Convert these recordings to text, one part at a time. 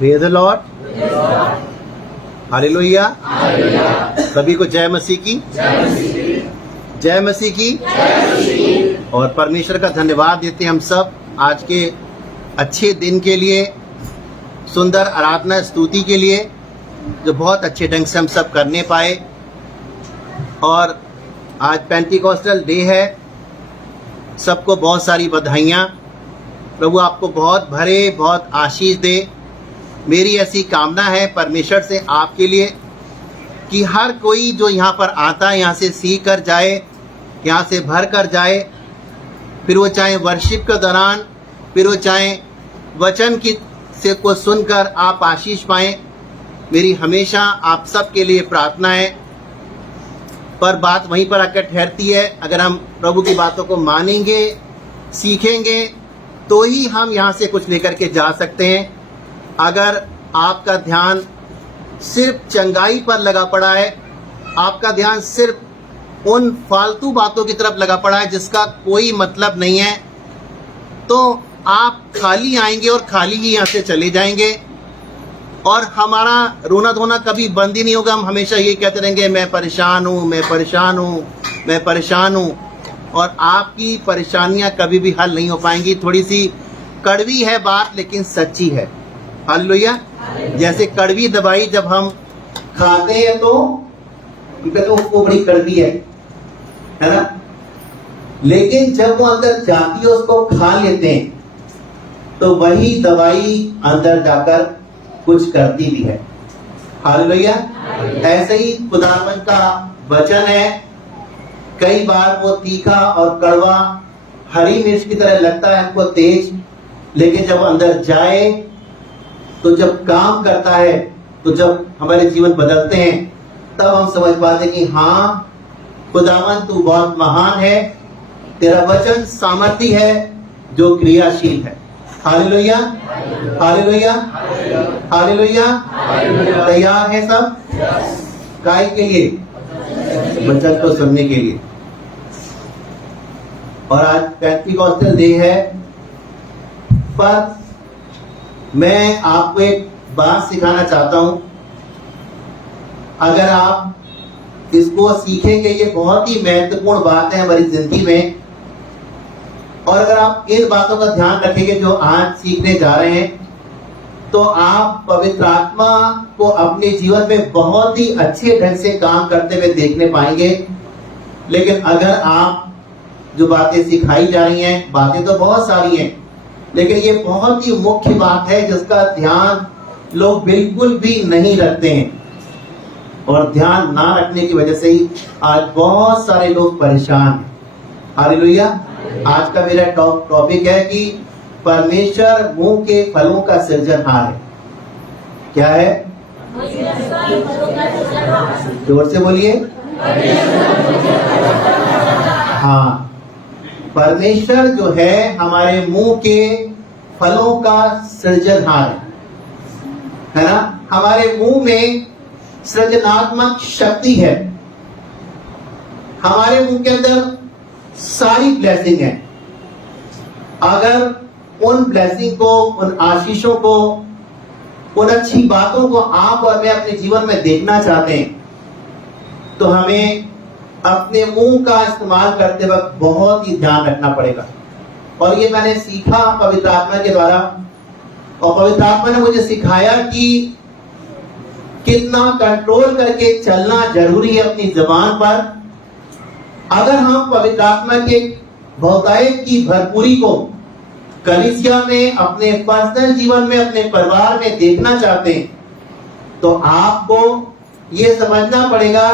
Praise the Lord, hallelujah. सभी को जय मसीह की, जय मसीह की। और परमेश्वर का धन्यवाद देते हैं हम सब आज के अच्छे दिन के लिए, सुंदर आराधना स्तुति के लिए जो बहुत अच्छे ढंग से हम सब करने पाए। और आज पेंटिकॉस्टल डे है, सबको बहुत सारी बधाइयाँ। प्रभु आपको बहुत भरे, बहुत आशीष दे। मेरी ऐसी कामना है परमेश्वर से आपके लिए कि हर कोई जो यहाँ पर आता है यहाँ से सीख कर जाए, यहाँ से भर कर जाए। फिर वो चाहे वर्शिप के दौरान, फिर वो चाहे वचन की से को सुनकर आप आशीष पाएं। मेरी हमेशा आप सब के लिए प्रार्थना है। पर बात वहीं पर आकर ठहरती है, अगर हम प्रभु की बातों को मानेंगे, सीखेंगे, तो ही हम यहाँ से कुछ लेकर के जा सकते हैं। अगर आपका ध्यान सिर्फ चंगाई पर लगा पड़ा है, आपका ध्यान सिर्फ उन फालतू बातों की तरफ लगा पड़ा है जिसका कोई मतलब नहीं है, तो आप खाली आएंगे और खाली ही यहाँ से चले जाएंगे। और हमारा रोना धोना कभी बंद ही नहीं होगा। हम हमेशा यही कहते रहेंगे, मैं परेशान हूँ, मैं परेशान हूँ, मैं परेशान हूँ। और आपकी परेशानियाँ कभी भी हल नहीं हो पाएंगी। थोड़ी सी कड़वी है बात, लेकिन सच्ची है। हालेलुया। जैसे कड़वी दवाई जब हम खाते हैं तो कहते हैं उसको बड़ी कड़वी है ना, लेकिन जब वो अंदर जाती है, उसको खा लेते हैं, तो वही दवाई अंदर जाकर कुछ करती भी है। हालेलुया। ऐसे ही खुदावंद का वचन है, कई बार वो तीखा और कड़वा हरी मिर्च की तरह लगता है हमको तेज, लेकिन जब अंदर जाए तो जब काम करता है, तो जब हमारे जीवन बदलते हैं, तब हम समझ पाते कि हाँ खुदावंद तू बहुत महान है, तेरा वचन सामर्थी है जो क्रियाशील है। Hallelujah, hallelujah, hallelujah. तैयार है सब काय के लिए? वचन को सुनने के लिए। और आज पेंटिकॉस्टल डे है, पर मैं आपको एक बात सिखाना चाहता हूं। अगर आप इसको सीखेंगे, ये बहुत ही महत्वपूर्ण बात है हमारी जिंदगी में। और अगर आप इन बातों का ध्यान रखेंगे जो आज सीखने जा रहे हैं, तो आप पवित्र आत्मा को अपने जीवन में बहुत ही अच्छे ढंग से काम करते हुए देखने पाएंगे। लेकिन अगर आप जो बातें सिखाई जा रही हैं, बातें तो बहुत सारी हैं, लेकिन ये बहुत ही मुख्य बात है जिसका ध्यान लोग बिल्कुल भी नहीं रखते हैं। और ध्यान ना रखने की वजह से ही आज बहुत सारे लोग परेशान हैं। हालेलुया। आज का मेरा टॉपिक है कि परमेश्वर मुंह के फलों का सृजनहार है। क्या है? जोर से बोलिए। हाँ, परमेश्वर जो है हमारे मुंह के फलों का सृजनहार है ना। हमारे मुंह में सृजनात्मक शक्ति है। हमारे मुंह के अंदर सारी ब्लेसिंग है। अगर उन ब्लेसिंग को, उन आशीषों को, उन अच्छी बातों को आप और मैं अपने जीवन में देखना चाहते हैं, तो हमें अपने मुंह का इस्तेमाल करते वक्त बहुत ही ध्यान रखना पड़ेगा। और ये मैंने सीखा पवित्र आत्मा के द्वारा, और पवित्र आत्मा ने मुझे सिखाया कि कितना कंट्रोल करके चलना जरूरी है अपनी जुबान पर। अगर हम पवित्र आत्मा के बहुतायत की भरपूरी को कलीसिया में, अपने पर्सनल जीवन में, अपने परिवार में देखना चाहते हैं, तो आपको ये समझना पड़ेगा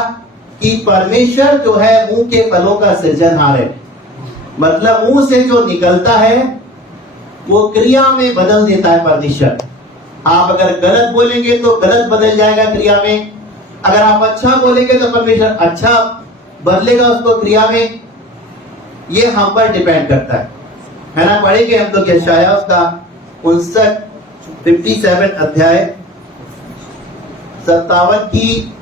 कि परमेश्वर जो है मुंह के फलों का सृजनहार है। मतलब मुंह से जो निकलता है वो क्रिया में बदल देता है परमेश्वर। आप अगर गलत बोलेंगे तो गलत बदल जाएगा क्रिया में, अगर आप अच्छा बोलेंगे तो परमेश्वर अच्छा बदलेगा उसको क्रिया में। ये हम पर डिपेंड करता है ना। पढ़ेंगे हम लोग यशायाह उसका 57 अध्याय 57 की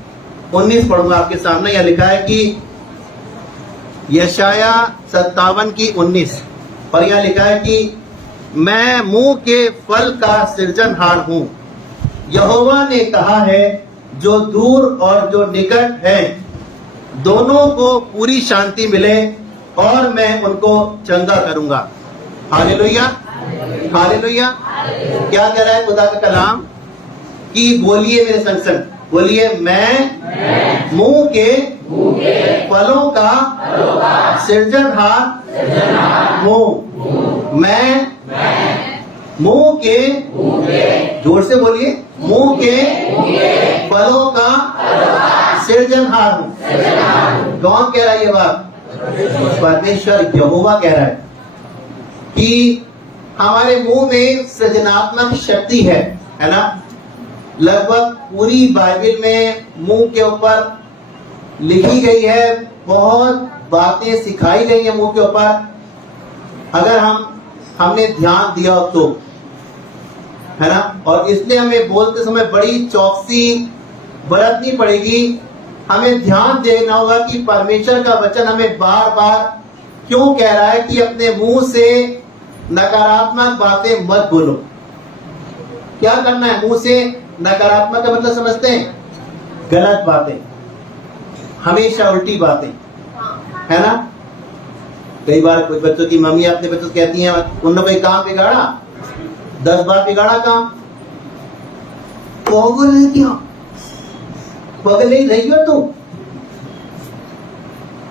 19 पढ़ूंगा आपके सामने। यह लिखा है कि यशायाह 57 की 19, और यह लिखा है कि मैं मुंह के फल का सृजनहार हूं। यहोवा ने कहा है, जो दूर और जो निकट है दोनों को पूरी शांति मिले और मैं उनको चंगा करूंगा। Hallelujah, hallelujah. क्या कह रहा है खुदा का कलाम? कि बोलिए मेरे संग संग, बोलिए, मैं मुंह के फलों का सृजनहार हूँ। मैं मुंह के, जोर से बोलिए, मुंह के फलों का सृजनहार हूँ। कौन कह रहा है ये बात? परमेश्वर यहोवा कह रहा है कि हमारे मुंह में सृजनात्मक शक्ति है ना। लगभग पूरी बाइबल में मुंह के ऊपर लिखी गई है, बहुत बातें सिखाई गई है मुंह के ऊपर। अगर हमने ध्यान दिया तो, है ना। और इसलिए हमें बोलते समय बड़ी चौकसी बरतनी पड़ेगी। हमें ध्यान देना होगा कि परमेश्वर का वचन हमें बार बार क्यों कह रहा है कि अपने मुंह से नकारात्मक बातें मत बोलो। क्या करना है? मुंह से नकारात्मक का मतलब समझते हैं? गलत बातें, हमेशा उल्टी बातें, है ना। कई बार कुछ बच्चों की मम्मी अपने बच्चों से कहती हैं, उन्होंने कोई काम बिगाड़ा, 10 बार बिगाड़ा काम, पागल है क्या, पागल नहीं रही हो तुम।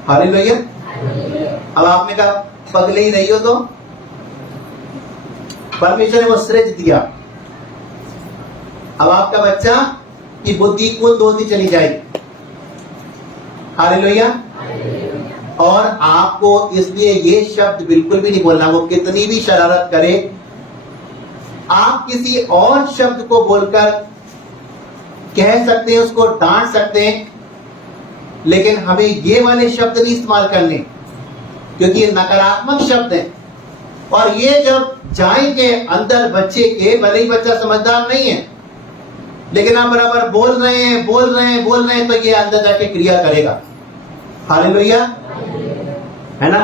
हालेलुया। अब आपने कहा पगले ही रही हो तो परमेश्वर ने वो सृज दिया। अब आपका बच्चा की बुद्धि कुल दोती चली जाएगी। हालेलुया। और आपको इसलिए ये शब्द बिल्कुल भी नहीं बोलना। वो कितनी भी शरारत करे, आप किसी और शब्द को बोलकर कह सकते हैं, उसको डांट सकते हैं, लेकिन हमें ये वाले शब्द नहीं इस्तेमाल करने, क्योंकि ये नकारात्मक शब्द है। और ये जब जाएंगे अंदर बच्चे के, भले ही बच्चा समझदार नहीं है, लेकिन आप बराबर बोल रहे हैं तो ये अंदर जाके क्रिया करेगा। हालेलुया, है ना।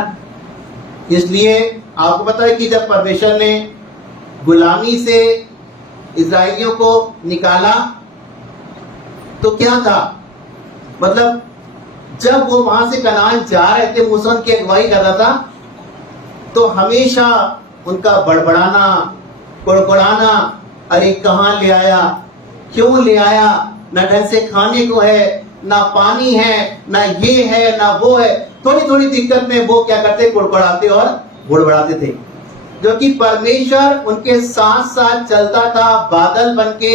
इसलिए आपको पता है कि जब परमेश्वर ने गुलामी से इस्राएलियों को निकाला तो क्या था, मतलब जब वो वहां से कनान जा रहे थे, मूसा की अगुवाई कर रहा था, तो हमेशा उनका बड़बड़ाना, कुड़कुड़ाना, अरे कहाँ ले आया, क्यों ले आया, न ढंग से खाने को है, ना पानी है, ना ये है, ना वो है। थोड़ी थोड़ी दिक्कत में वो क्या करते, कुड़कुड़ाते और बुड़बड़ाते थे। जो कि परमेश्वर उनके साथ साथ चलता था, बादल बनके,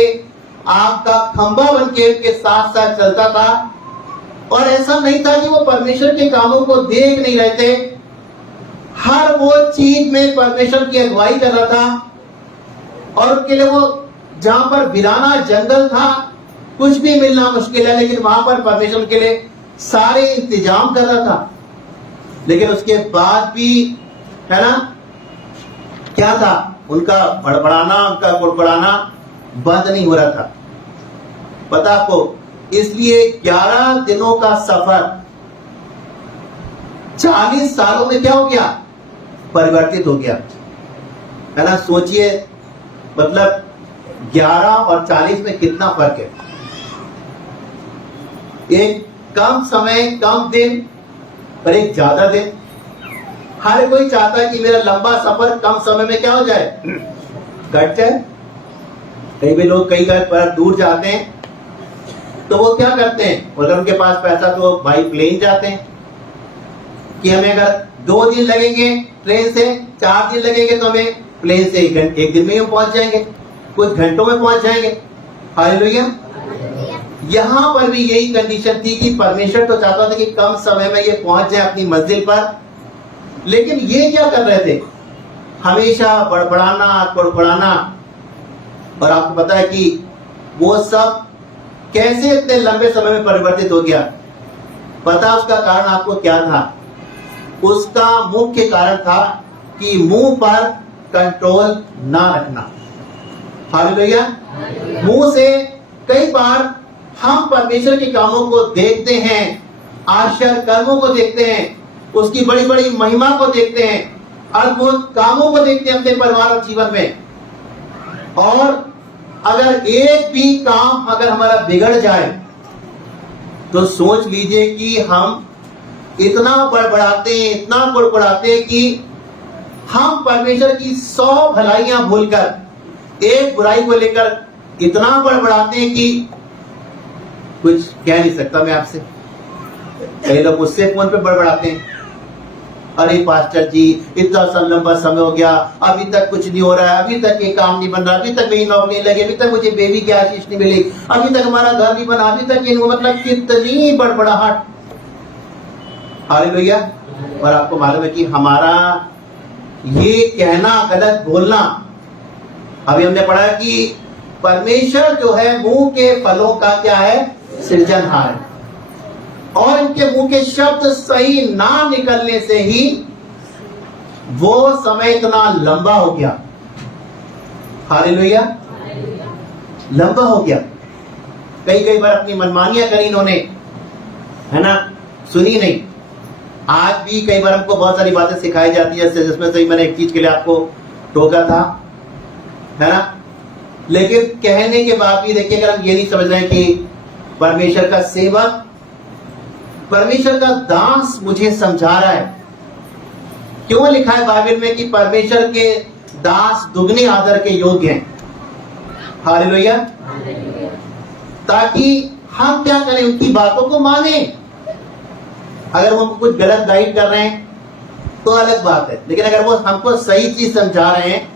आग का खंभा बनके उनके साथ साथ चलता था। और ऐसा नहीं था कि वो परमेश्वर के कामों को देख नहीं रहे थे, हर वो चीज में परमेश्वर की अगुवाई कर रहा था। और उनके लिए वो जहां पर वीराना जंगल था, कुछ भी मिलना मुश्किल है, लेकिन वहां पर परमेश्वर के लिए सारे इंतजाम कर रहा था। लेकिन उसके बाद भी, है ना, क्या था, उनका बड़बड़ाना, उनका कुड़कुड़ाना बंद नहीं हो रहा था। पता आपको, इसलिए 11 दिनों का सफर 40 सालों में क्या हो गया, परिवर्तित हो गया, है ना। सोचिए, मतलब 11 और 40 में कितना फर्क है। एक कम समय, कम दिन, और एक ज्यादा दिन। हर कोई चाहता है कि मेरा लंबा सफर कम समय में क्या हो जाए, कट जाए। कई भी लोग कई बार दूर जाते हैं तो वो क्या करते हैं, अगर उनके पास पैसा तो भाई प्लेन जाते हैं, कि हमें अगर 2 दिन लगेंगे ट्रेन से, 4 दिन लगेंगे तो हमें प्लेन से एक दिन में ही पहुंच जाएंगे, कुछ घंटों में पहुंच जाएंगे। हालेलुया। यहां पर भी यही कंडीशन थी कि परमेश्वर तो चाहता था कि कम समय में ये पहुंच जाए अपनी मंजिल पर, लेकिन ये क्या कर रहे थे, हमेशा बड़बड़ाना, कुड़कुड़ाना। और आपको पता है कि वो सब कैसे इतने लंबे समय में परिवर्तित हो गया। पता उसका कारण आपको क्या था? उसका मुख्य कारण था कि मुंह पर कंट्रोल ना रखना। हालेलुया। मुंह से कई बार हम परमेश्वर के कामों को देखते हैं, आश्चर्य कर्मों को देखते हैं, उसकी बड़ी बड़ी महिमा को देखते हैं, अद्भुत कामों को देखते हैं अपने परिवार और जीवन में, और अगर एक भी काम अगर हमारा बिगड़ जाए तो सोच लीजिए कि हम इतना बड़बड़ाते हैं, इतना बड़बड़ाते हैं कि हम परमेश्वर की 100 भलाइयां भूलकर एक बुराई को लेकर इतना बड़बड़ाते हैं कि कुछ कह नहीं सकता मैं आपसे। कई लोग मुझसे फोन पे बड़बड़ाते हैं, अरे पास्टर जी इतना लंबा समय हो गया, अभी तक कुछ नहीं हो रहा है, अभी तक ये काम नहीं बन रहा, अभी तक मेरी नौकरी नहीं लगी, अभी तक मुझे बेबी की आशीष नहीं मिली, अभी तक हमारा घर नहीं बना, अभी तक ये मतलब कितनी बड़बड़ाहट। हालेलुया। और आपको मालूम है कि हमारा ये कहना गलत बोलना, अभी हमने पढ़ा कि परमेश्वर जो है मुंह के फलों का क्या है, सृजनहार है, और इनके मुंह के शब्द सही ना निकलने से ही वो समय इतना लंबा हो गया। हालेलुया। लंबा हो गया। कई बार अपनी मनमानियां करी इन्होंने, है ना, सुनी नहीं। आज भी कई बार हमको बहुत सारी बातें सिखाई जाती है, जिसमें से मैंने एक चीज के लिए आपको टोका था, है ना, लेकिन कहने के बाद भी देखिए, अगर हम ये नहीं समझ रहे हैं कि परमेश्वर का सेवक, परमेश्वर का दास मुझे समझा रहा है। क्यों लिखा है बाइबल में कि परमेश्वर के दास दुगने आदर के योग्य हैं। हालेलुया। ताकि हम क्या करें, उनकी बातों को माने। अगर वो हमको कुछ गलत गाइड कर रहे हैं तो अलग बात है, लेकिन अगर वो हमको सही चीज समझा रहे हैं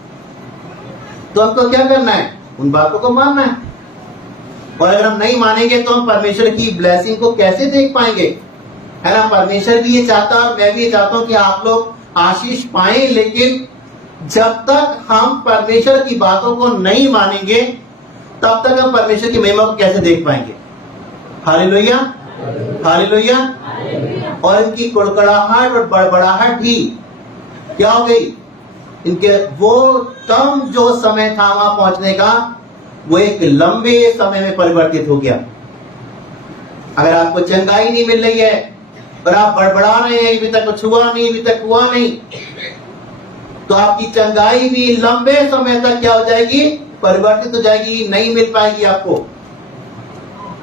तो हमको क्या करना है, उन बातों को मानना है। और अगर हम नहीं मानेंगे तो हम परमेश्वर की ब्लेसिंग को कैसे देख पाएंगे, है ना। परमेश्वर भी ये चाहता है और मैं भी ये चाहता हूं कि आप लोग आशीष पाएं, लेकिन जब तक हम परमेश्वर की बातों को नहीं मानेंगे तब तक हम परमेश्वर की महिमा को कैसे देख पाएंगे। हालेलुया। हालेलुया। और इनकी कुड़कुड़ाहट और बड़बड़ाहट ही क्या हो गई, इनके वो कम जो समय था वहां पहुंचने का, वो एक लंबे समय में परिवर्तित हो गया। अगर आपको चंगाई नहीं मिल रही है और आप बड़बड़ा रहे हैं, अभी तक कुछ हुआ नहीं, अभी तक हुआ नहीं, तो आपकी चंगाई भी लंबे समय तक क्या हो जाएगी, परिवर्तित हो जाएगी, नहीं मिल पाएगी आपको।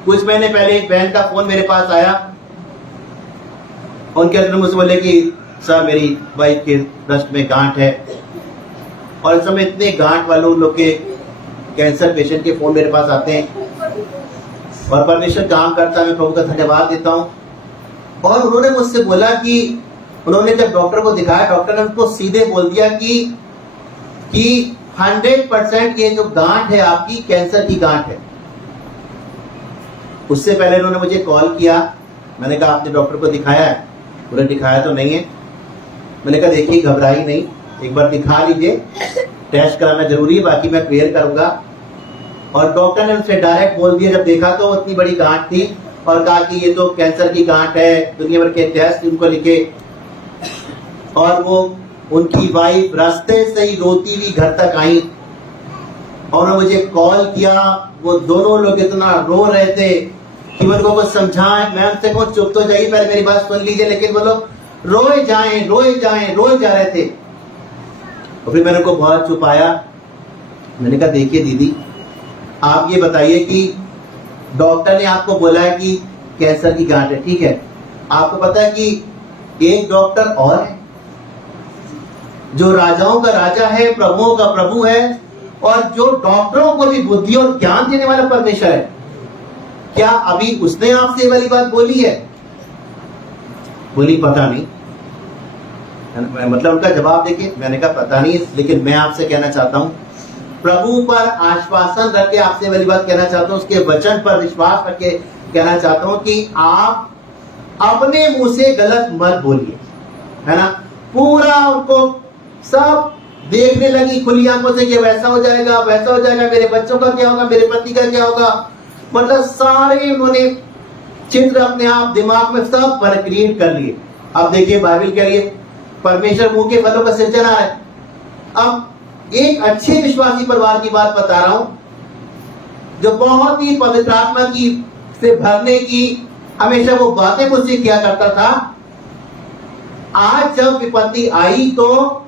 कुछ महीने पहले एक बहन का फोन मेरे पास आया, उनके अंदर मुझसे बोले कि सर मेरी वाइफ के ब्रेस्ट में गांठ है, और इस समय इतने गांठ वालों लोग के कैंसर पेशेंट के फोन मेरे पास आते हैं, और परमेश्वर काम करता है, मैं प्रभु का धन्यवाद देता हूं। और उन्होंने मुझसे बोला कि उन्होंने जब डॉक्टर को दिखाया, डॉक्टर ने उनको सीधे बोल दिया कि 100% ये जो गांठ है आपकी कैंसर की गांठ है। उससे पहले उन्होंने मुझे कॉल किया, मैंने कहा आपने डॉक्टर को दिखाया है? उन्होंने दिखाया तो नहीं है। मैंने कहा देखिए घबराई नहीं, एक बार दिखा लीजिए, टेस्ट कराना जरूरी है, बाकी मैं क्लियर करूंगा। और डॉक्टर ने उनसे डायरेक्ट बोल दिया, जब देखा तो इतनी बड़ी गांठ थी, और कहा कि ये तो कैंसर की गांठ है, दुनिया भर के टेस्ट उनको लिखे। और वो उनकी वाइफ रास्ते से ही रोती हुई घर तक आई और मुझे कॉल किया। वो दोनों लोग इतना रो रहे थे कि मेरे को कुछ समझाएं। मैं उनसे कहूं चुप तो जाइए, पहले मेरी बात सुन लीजिए, लेकिन वो लोग रोए जा रहे थे। और फिर मैंने को बहुत चुपाया। मैंने कहा देखिए दीदी, आप ये बताइए कि डॉक्टर ने आपको बोला है कि कैंसर की गांठ है, ठीक है, आपको पता है कि एक डॉक्टर और है जो राजाओं का राजा है, प्रभुओं का प्रभु है, और जो डॉक्टरों को भी बुद्धि और ज्ञान देने वाला परमेश्वर है। क्या अभी उसने आपसे ये वाली बात बोली है? बोली पता नहीं। मतलब उनका जवाब देखिए, मैंने कहा पता नहीं, लेकिन मैं आपसे कहना चाहता हूं, प्रभु पर आश्वासन रख के आपसे वाली बात कहना चाहता हूं, उसके वचन पर विश्वास रख के कहना चाहता हूं कि आप अपने मुंह से गलत मत बोलिए, है ना। पूरा उनको सब देखने लगी खुली आंखों से कि वैसा हो जाएगा, वैसा हो जाएगा, मेरे बच्चों का क्या होगा, मेरे पति का क्या होगा, मतलब सारे उन्होंने चित्र अपने आप दिमाग में सब क्रिएट कर लिए। अब देखिए बाइबल कह रही है परमेश्वर मुंह के फलों का सृजन है। अब एक अच्छे विश्वासी परिवार की बात बता रहा हूं, जो बहुत ही पवित्र आत्मा की से भरने की हमेशा वो बातें मुझसे किया करता था। आज जब विपत्ति आई तो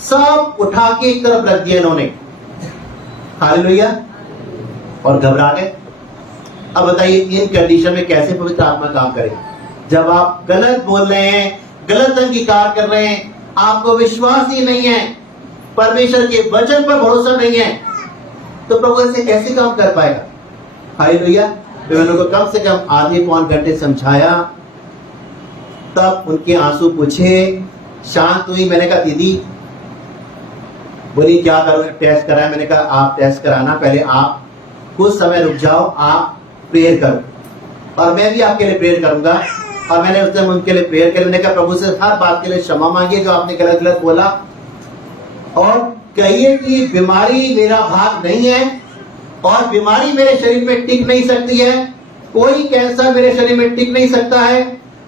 सब उठा के एक तरफ रख दिया इन्होंने। हालेलुया। और घबरा गए। अब बताइए इन कंडीशन में कैसे पवित्र आत्मा काम करेगी? जब आप गलत बोल रहे हैं, गलत अंगीकार कर रहे हैं, आपको विश्वास ही नहीं है, परमेश्वर के वचन पर भरोसा नहीं है, तो प्रभु ऐसे कैसे काम कर पाएगा? हालेलुया। मैंने उनको कम से कम आधे पौन घंटे समझाया, तब उनके आंसू पूछे, शांत हुई। मैंने कहा दीदी, बोली क्या करूं? टेस्ट कराया। मैंने कहा आप टेस्ट कराना, पहले आप कुछ समय रुक जाओ, आप प्रेयर करो और मैं भी आपके लिए प्रेयर करूंगा। और मैंने उस दिन उनके लिए प्रेयर किया। मैंने कहा प्रभु से हर बात के लिए क्षमा मांगिए जो आपने गलत गलत बोला, और कहिए कि बीमारी मेरा भाग नहीं है और बीमारी मेरे शरीर में टिक नहीं सकती है, कोई कैंसर मेरे शरीर में टिक नहीं सकता है।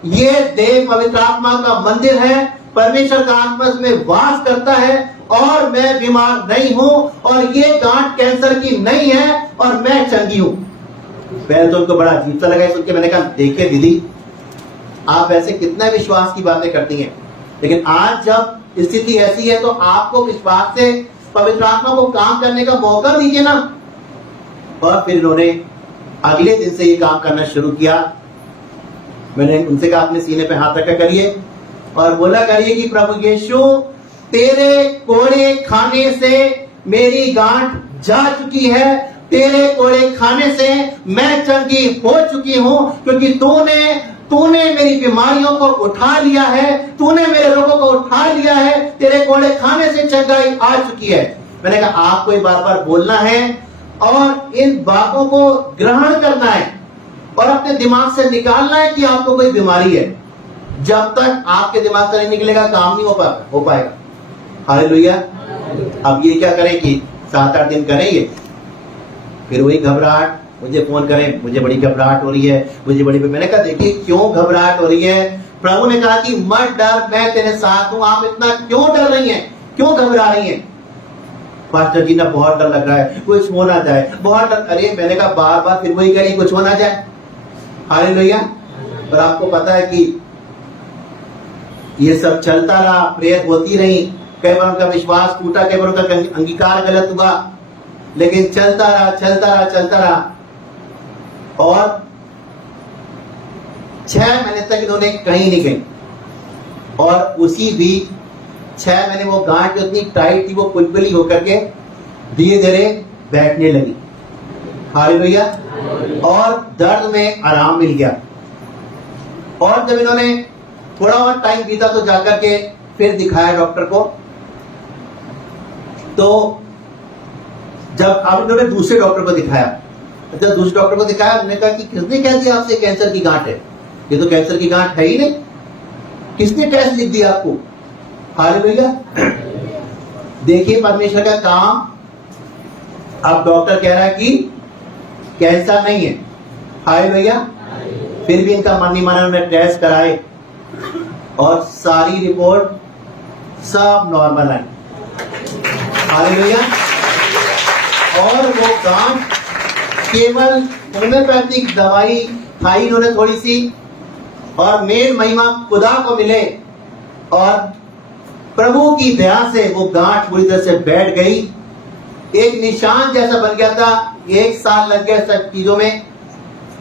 ये देह पवित्र आत्मा का मंदिर है, परमेश्वर का आत्मा में वास करता है और मैं बीमार नहीं हूं, और ये गांठ कैंसर की नहीं है और मैं चंगी हूं। पहले तो उनको बड़ा अजीब सा लगा सुन के। मैंने कहा देखिए दीदी, आप ऐसे कितना विश्वास की बातें करती हैं, लेकिन आज जब स्थिति ऐसी है तो आपको विश्वास से पवित्र आत्मा को काम करने का मौका दीजिए ना। और फिर इन्होंने अगले दिन से ये काम करना शुरू किया। मैंने उनसे कहा अपने सीने पे हाथ रखा करिए और बोला करिए कि प्रभु यीशु, तेरे कोड़े खाने से मेरी गांठ जा चुकी है, तेरे कोड़े खाने से मैं चंगी हो चुकी हूं, क्योंकि तूने मेरी बीमारियों को उठा लिया है, तूने मेरे रोगों को उठा लिया है, तेरे कोड़े खाने से चंगाई आ चुकी है। मैंने कहा आपको ये बार बार बोलना है और इन बातों को ग्रहण करना है और अपने दिमाग से निकालना है कि आपको कोई बीमारी है। जब तक आपके दिमाग से नहीं निकलेगा काम नहीं हो पाएगा। हालेलुया। अब ये क्या करें कि 7-8 दिन करें ये, फिर वही घबराहट, मुझे फोन करें, मुझे बड़ी घबराहट हो रही है, मुझे बड़ी। मैंने कहा देखिए क्यों घबराहट हो रही है? प्रभु ने कहा कि मत डर, मैं तेरे साथ हूं। आप इतना क्यों डर रही हैं, क्यों घबरा रही हैं? पास्टर जी ना बहुत डर लग रहा है, कुछ हो ना जाए, बहुत डर। अरे मैंने कहा बार बार फिर वही करी, कुछ हो ना जाए। हालेलुया। और आपको पता है कि ये सब चलता रहा, प्रेयर होती रही, कई बार उनका विश्वास टूटा, कई बार उनका अंगीकार गलत हुआ, लेकिन चलता रहा। और 6 महीने तक इन्होंने कहीं नहीं गई, और उसी बीच 6 महीने वो गांठ जो इतनी टाइट थी वो कुलकुली होकर के धीरे धीरे बैठने लगी। हालेलुया। और दर्द में आराम मिल गया। और जब इन्होंने थोड़ा और टाइम बीता तो जाकर के फिर दिखाया डॉक्टर को, तो जब अब इन्होंने दूसरे डॉक्टर को दिखाया, जब दूसरे डॉक्टर को दिखाया, उन्होंने कहा कि किसने कह दिया आपसे कैंसर की गांठ है? ये तो कैंसर की गांठ है ही नहीं, किसने टेस्ट लिख दिया आपको? हालेलुया। देखिए परमेश्वर का काम। अब डॉक्टर कह रहा है कि कैंसर नहीं है। हालेलुया। फिर भी इनका मन नहीं माना, उन्होंने टेस्ट कराए और सारी रिपोर्ट सब नॉर्मल आई। हालेलुया। और वो गांठ केवल होम्योपैथिक दवाई खाई इन्होंने थोड़ी सी, और मेन महिमा खुदा को मिले, और प्रभु की दया से वो गांठ पूरी तरह से बैठ गई। एक निशान जैसा बन गया था, 1 साल लग गया सब चीजों में,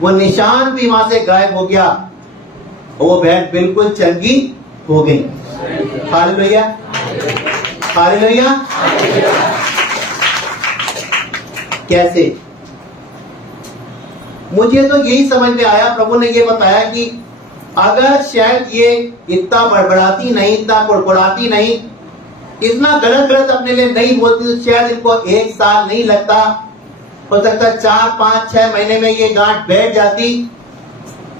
वो निशान भी वहां से गायब हो गया, वो बहन बिल्कुल चंगी हो गई। हालेलुया। हालेलुया। कैसे? मुझे तो यही समझ में आया, प्रभु ने ये बताया कि अगर शायद ये इतना बड़बड़ाती नहीं, इतना कुड़कुड़ाती नहीं, इतना गलत गलत अपने लिए नहीं बोलती, तो शायद इनको 1 साल नहीं लगता, हो सकता 4, 5, 6 महीने में ये गांठ बैठ जाती,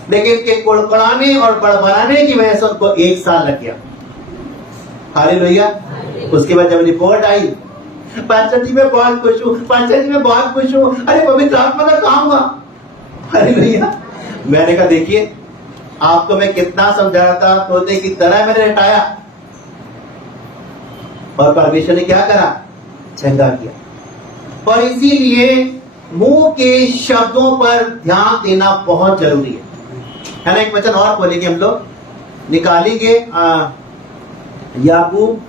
लेकिन के कुड़कुड़ाने और बड़बड़ाने की वजह से उनको 1 साल लग गया। हालेलुया। उसके बाद जब रिपोर्ट आई, पास्टर जी मैं बहुत खुश हूँ, पास्टर जी मैं बहुत खुश हूँ, अरे पवित्र आत्मा का काम हुआ। हालेलुया। मैंने कहा देखिए आपको मैं कितना समझा रहा था, तोते की तरह मैंने रटाया, और परमेश्वर ने क्या करा? चंगा किया। और इसीलिए मुंह के शब्दों पर ध्यान देना बहुत जरूरी है ना। एक वचन और बोलेंगे हम लोग, निकालेंगे याकूब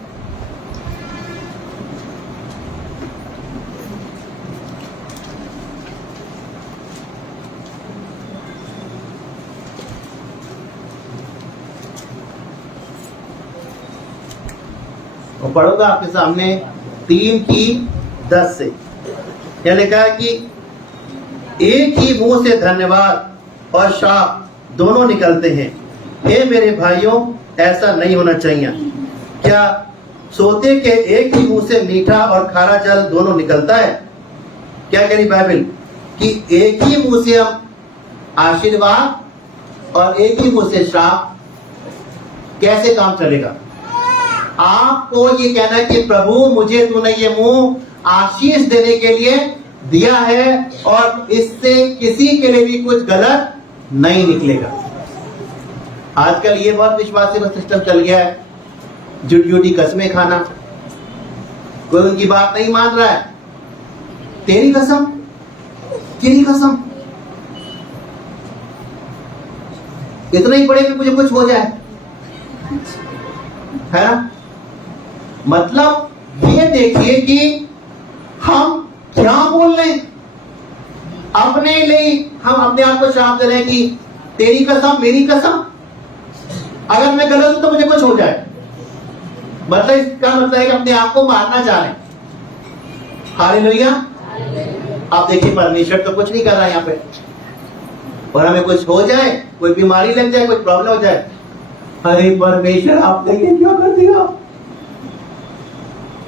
और पढ़ूंगा आपके सामने 3:10 से। यह लिखा है कि एक ही मुंह से धन्यवाद और शाप दोनों निकलते हैं। हे मेरे भाइयों, ऐसा नहीं होना चाहिए। क्या सोते के एक ही मुंह से मीठा और खारा जल दोनों निकलता है? क्या कह रही बाइबल कि एक ही मुंह से हम आशीर्वाद और एक ही मुंह से श्राप, कैसे काम चलेगा? आपको ये कहना है कि प्रभु मुझे तूने ये मुंह आशीष देने के लिए दिया है और इससे किसी के लिए भी कुछ गलत नहीं निकलेगा। आजकल ये बहुत विश्वासी का सिस्टम चल गया है, झूठी कसमें खाना। कोई उनकी बात नहीं मान रहा है, तेरी कसम, तेरी कसम, इतना ही पड़े कि मुझे कुछ हो जाए, है ना? मतलब ये देखिए कि हम क्या बोल रहे हैं। अपने लिए हम अपने आप को श्राप दे रहे हैं कि तेरी कसम, मेरी कसम, अगर मैं गलत हूं तो मुझे कुछ हो जाए। मतलब इसका मतलब है कि अपने आप को मारना चाह रहे हैं। हालेलुया। आप देखिए परमेश्वर तो कुछ नहीं कर रहा है यहाँ पे, और हमें कुछ हो जाए, कोई बीमारी लग जाए, कोई प्रॉब्लम हो जाए, अरे परमेश्वर आपने ये क्या कर दिया?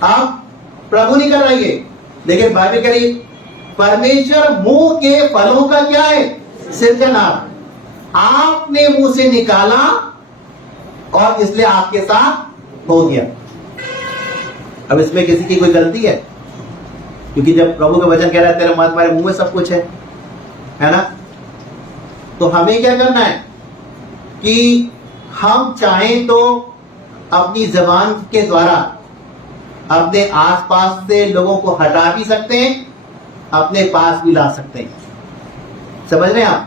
आप प्रभु नहीं कर रहा है। लेकिन बाइबल कह रही परमेश्वर मुंह के फलों का क्या है? सृजनहार। आपने मुंह से निकाला और इसलिए आपके साथ हो गया। अब इसमें किसी की कोई गलती है? क्योंकि जब प्रभु का वचन कह रहा है तेरे तुम्हारे मुंह में सब कुछ है ना? तो हमें क्या करना है कि हम चाहें तो अपनी जबान के द्वारा अपने आसपास से लोगों को हटा भी सकते हैं, अपने पास भी ला सकते हैं। समझ रहे हैं आप?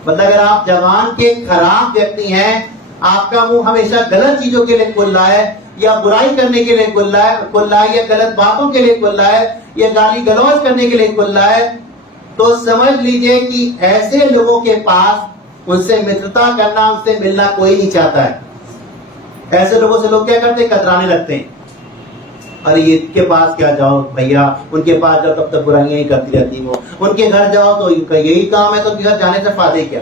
मतलब अगर आप जबान के खराब व्यक्ति हैं, आपका मुंह हमेशा गलत चीजों के लिए खुल रहा है, या बुराई करने के लिए खुल रहा है, या गलत बातों के लिए खुल रहा है, या गाली गलौज करने के लिए खुल रहा है, तो समझ लीजिए कि ऐसे लोगों के पास उनसे मित्रता करना, उनसे मिलना कोई नहीं चाहता है। ऐसे लोगों से लोग क्या करते हैं? कतराने लगते हैं। अरे ये के पास क्या जाओ भैया, उनके पास जाओ तब तक बुराइयां ही करती रहती वो, उनके घर जाओ तो इनका यही काम है, तो उनके घर जाने से फायदे क्या?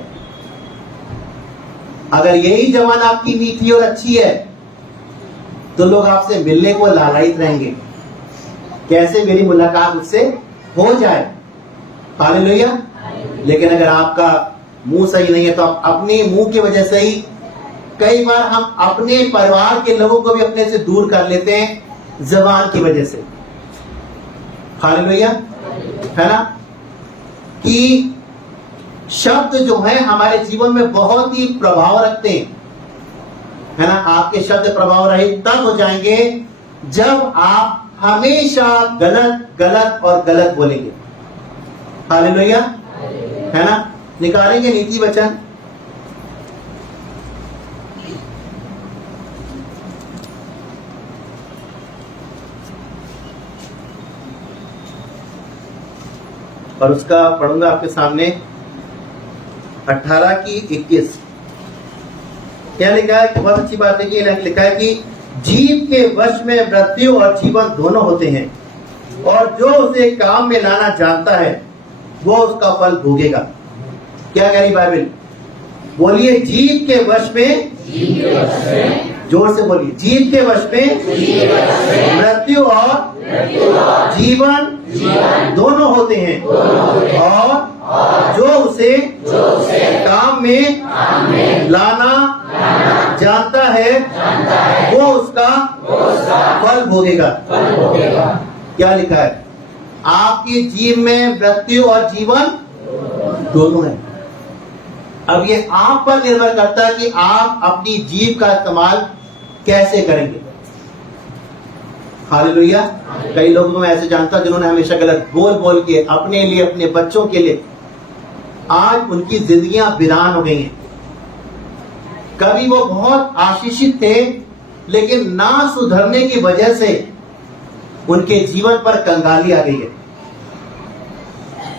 अगर यही जवान आपकी मीठी और अच्छी है तो लोग आपसे मिलने को लालायित रहेंगे, कैसे मेरी मुलाकात उससे हो जाए। हालेलुया। लेकिन अगर आपका मुंह सही नहीं है तो आप अपने मुंह की वजह से ही कई बार हम अपने परिवार के लोगों को भी अपने से दूर कर लेते हैं, जबान की वजह से। हालेलुया, है ना? कि शब्द जो है हमारे जीवन में बहुत ही प्रभाव रखते हैं, है ना? आपके शब्द प्रभाव रहित तब हो जाएंगे जब आप हमेशा गलत गलत और गलत बोलेंगे। हालेलुया, है ना? निकालेंगे नीति वचन। और उसका पढ़ूंगा आपके सामने 18:21। क्या लिखा है? बहुत अच्छी बात है कि लिखा है कि जीव के वश में मृत्यु और जीवन दोनों होते हैं, और जो उसे काम में लाना जानता है वो उसका फल भोगेगा। क्या कह रही बाइबल? बोलिए, जीव के वश में, जोर से बोलिए, जीव के वश में मृत्यु और जीवन दोनों होते हैं, और जो उसे काम में लाना जानता है वो उसका फल भोगेगा। क्या लिखा है? आपके जीव में मृत्यु और जीवन दोनों है। अब ये आप पर निर्भर करता है कि आप अपनी जीव का इस्तेमाल कैसे करेंगे। हालेलुया। कई लोगों को मैं ऐसे जानता जिन्होंने हमेशा गलत बोल बोल के अपने लिए, अपने बच्चों के लिए, आज उनकी जिंदगियां वीरान हो गई हैं। कभी वो बहुत आशीषित थे, लेकिन ना सुधरने की वजह से उनके जीवन पर कंगाली आ गई है।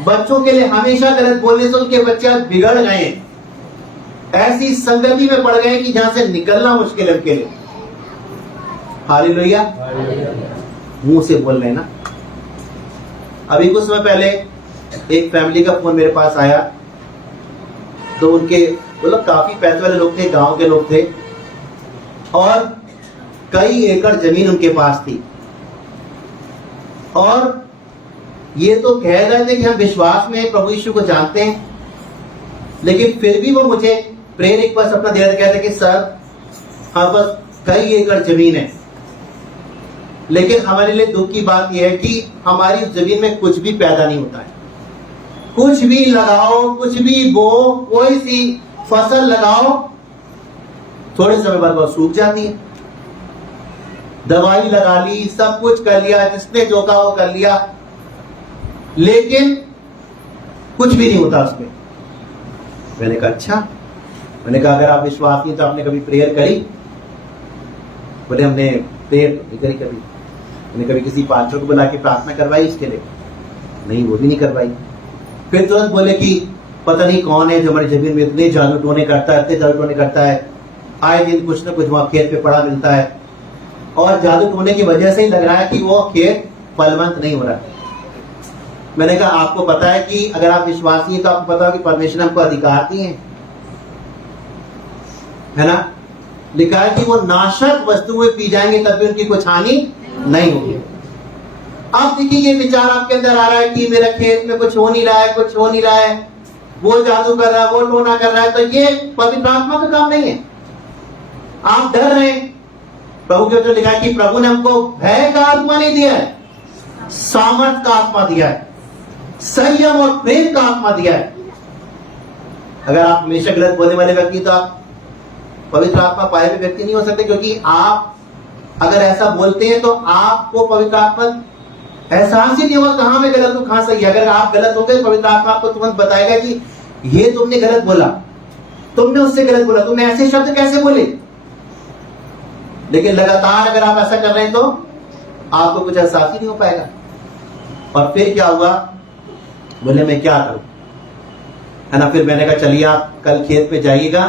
बच्चों के लिए हमेशा गलत बोलने से उनके बच्चे आज बिगड़ गए हैं, ऐसी संगति में पड़ गए कि जहां से निकलना मुश्किल है उनके लिए। हालेलुया। मुंह से बोल रहे ना। अभी कुछ समय पहले एक फैमिली का फोन मेरे पास आया, तो उनके मतलब काफी पैसे वाले लोग थे, गांव के लोग थे, और कई एकड़ जमीन उनके पास थी, और ये तो कह रहे थे कि हम विश्वास में प्रभु यीशु को जानते हैं, लेकिन फिर भी वो मुझे प्रेयर रिक्वेस्ट अपना दे रहे थे, कहते कि सर हाँ बस कई एकड़ जमीन है, लेकिन हमारे लिए दुख की बात यह है कि हमारी जमीन में कुछ भी पैदा नहीं होता है। कुछ भी लगाओ, कुछ भी बो, कोई सी फसल लगाओ, थोड़े समय बाद वो सूख जाती है। दवाई लगा ली, सब कुछ कर लिया, जिसने जो कहा वो कर लिया, लेकिन कुछ भी नहीं होता उसमें। मैंने कहा अच्छा। मैंने कहा अगर आप विश्वास नहीं तो आपने कभी प्रेयर करी? बोले हमने प्रेयर नहीं करी कभी। मैंने कभी किसी पास्टर को बुला के प्रार्थना करवाई इसके लिए? नहीं, वो भी नहीं करवाई। फिर तुरंत बोले कि पता नहीं कौन है जो हमारी जमीन में इतने जादू टोने करता है, इतने जादू टोने करता है, आए दिन कुछ ना कुछ वहां खेत पे पड़ा मिलता है, और जादू टोने की वजह से ही लग रहा है कि वो खेत फलवंत नहीं हो रहा। मैंने कहा आपको पता है कि अगर आप विश्वासी हैं तो आपको पता हो कि परमेश्वर ने हमको अधिकार दिए हैं, है ना? लिखा है कि वो नाशक वस्तुएं पी जाएंगे तब भी उनकी कुछ हानि नहीं होगी। अब देखिए ये विचार आपके अंदर आ रहा है कि मेरे खेत में कुछ हो नहीं रहा है, कुछ हो नहीं रहा है, वो जादू कर रहा है, वो टोना कर रहा है, तो ये पवित्र आत्मा का काम नहीं है। आप डर रहे हैं। प्रभु के वचन लिखा है कि प्रभु ने हमको भय का आत्मा नहीं दिया है, सामर्थ का आत्मा दिया है, संयम और प्रेम का आत्मा दिया है। अगर आप हमेशा गलत बोलने वाले व्यक्ति, तो आप पवित्र आत्मा पाए हुए व्यक्ति नहीं हो सकते, क्योंकि आप अगर ऐसा बोलते हैं तो आपको पवित्र आत्मा एहसास ही नहीं होगा कहां में गलत हूं कहां सही है। अगर आप गलत हो गए, पवित्र आत्मा आपको तुरंत बताएगा कि ये तुमने गलत बोला, तुमने उससे गलत बोला, तुमने ऐसे शब्द कैसे बोले। लेकिन लगातार अगर आप ऐसा कर रहे हैं तो आपको कुछ एहसास ही नहीं हो पाएगा। और फिर क्या हुआ? बोले मैं क्या करूं, है ना? फिर मैंने कहा चलिए आप कल खेत पे जाइएगा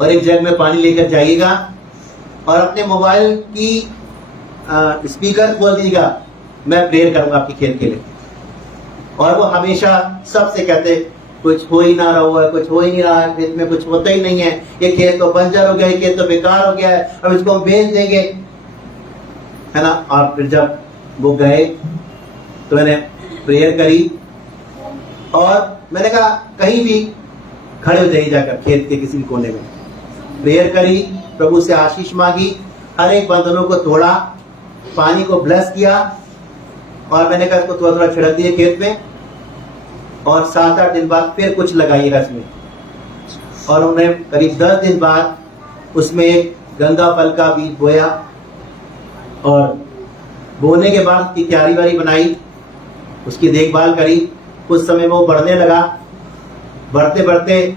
और एक जग में पानी लेकर जाइएगा और अपने मोबाइल की स्पीकर खोल दीजिएगा, मैं प्रेयर करूंगा आपके खेत के लिए। और वो हमेशा सबसे कहते कुछ हो ही ना रहा है, कुछ हो ही नहीं रहा है, खेत में कुछ होता ही नहीं है, ये खेत तो बंजर हो गया, ये खेत तो बेकार हो गया है, अब इसको हम बेच देंगे, है ना? और फिर जब वो गए तो मैंने प्रेयर करी और मैंने कहा कहीं भी खड़े हो जाइए, जाकर खेत के किसी भी कोने में प्रेयर करी, प्रभु से आशीष मांगी, हर एक बंधनों को तोड़ा, पानी को ब्लेस किया, और मैंने कहा इसको थोड़ा थोड़ा छिड़क दिए खेत में, और 7-8 दिन बाद फिर कुछ लगाइएगा इसमें। और उन्होंने करीब 10 दिन बाद उसमें एक गंगा फल का बीज बोया, और बोने के बाद उसकी क्यारी वारी बनाई, उसकी देखभाल करी। कुछ समय में वो बढ़ने लगा, बढ़ते बढ़ते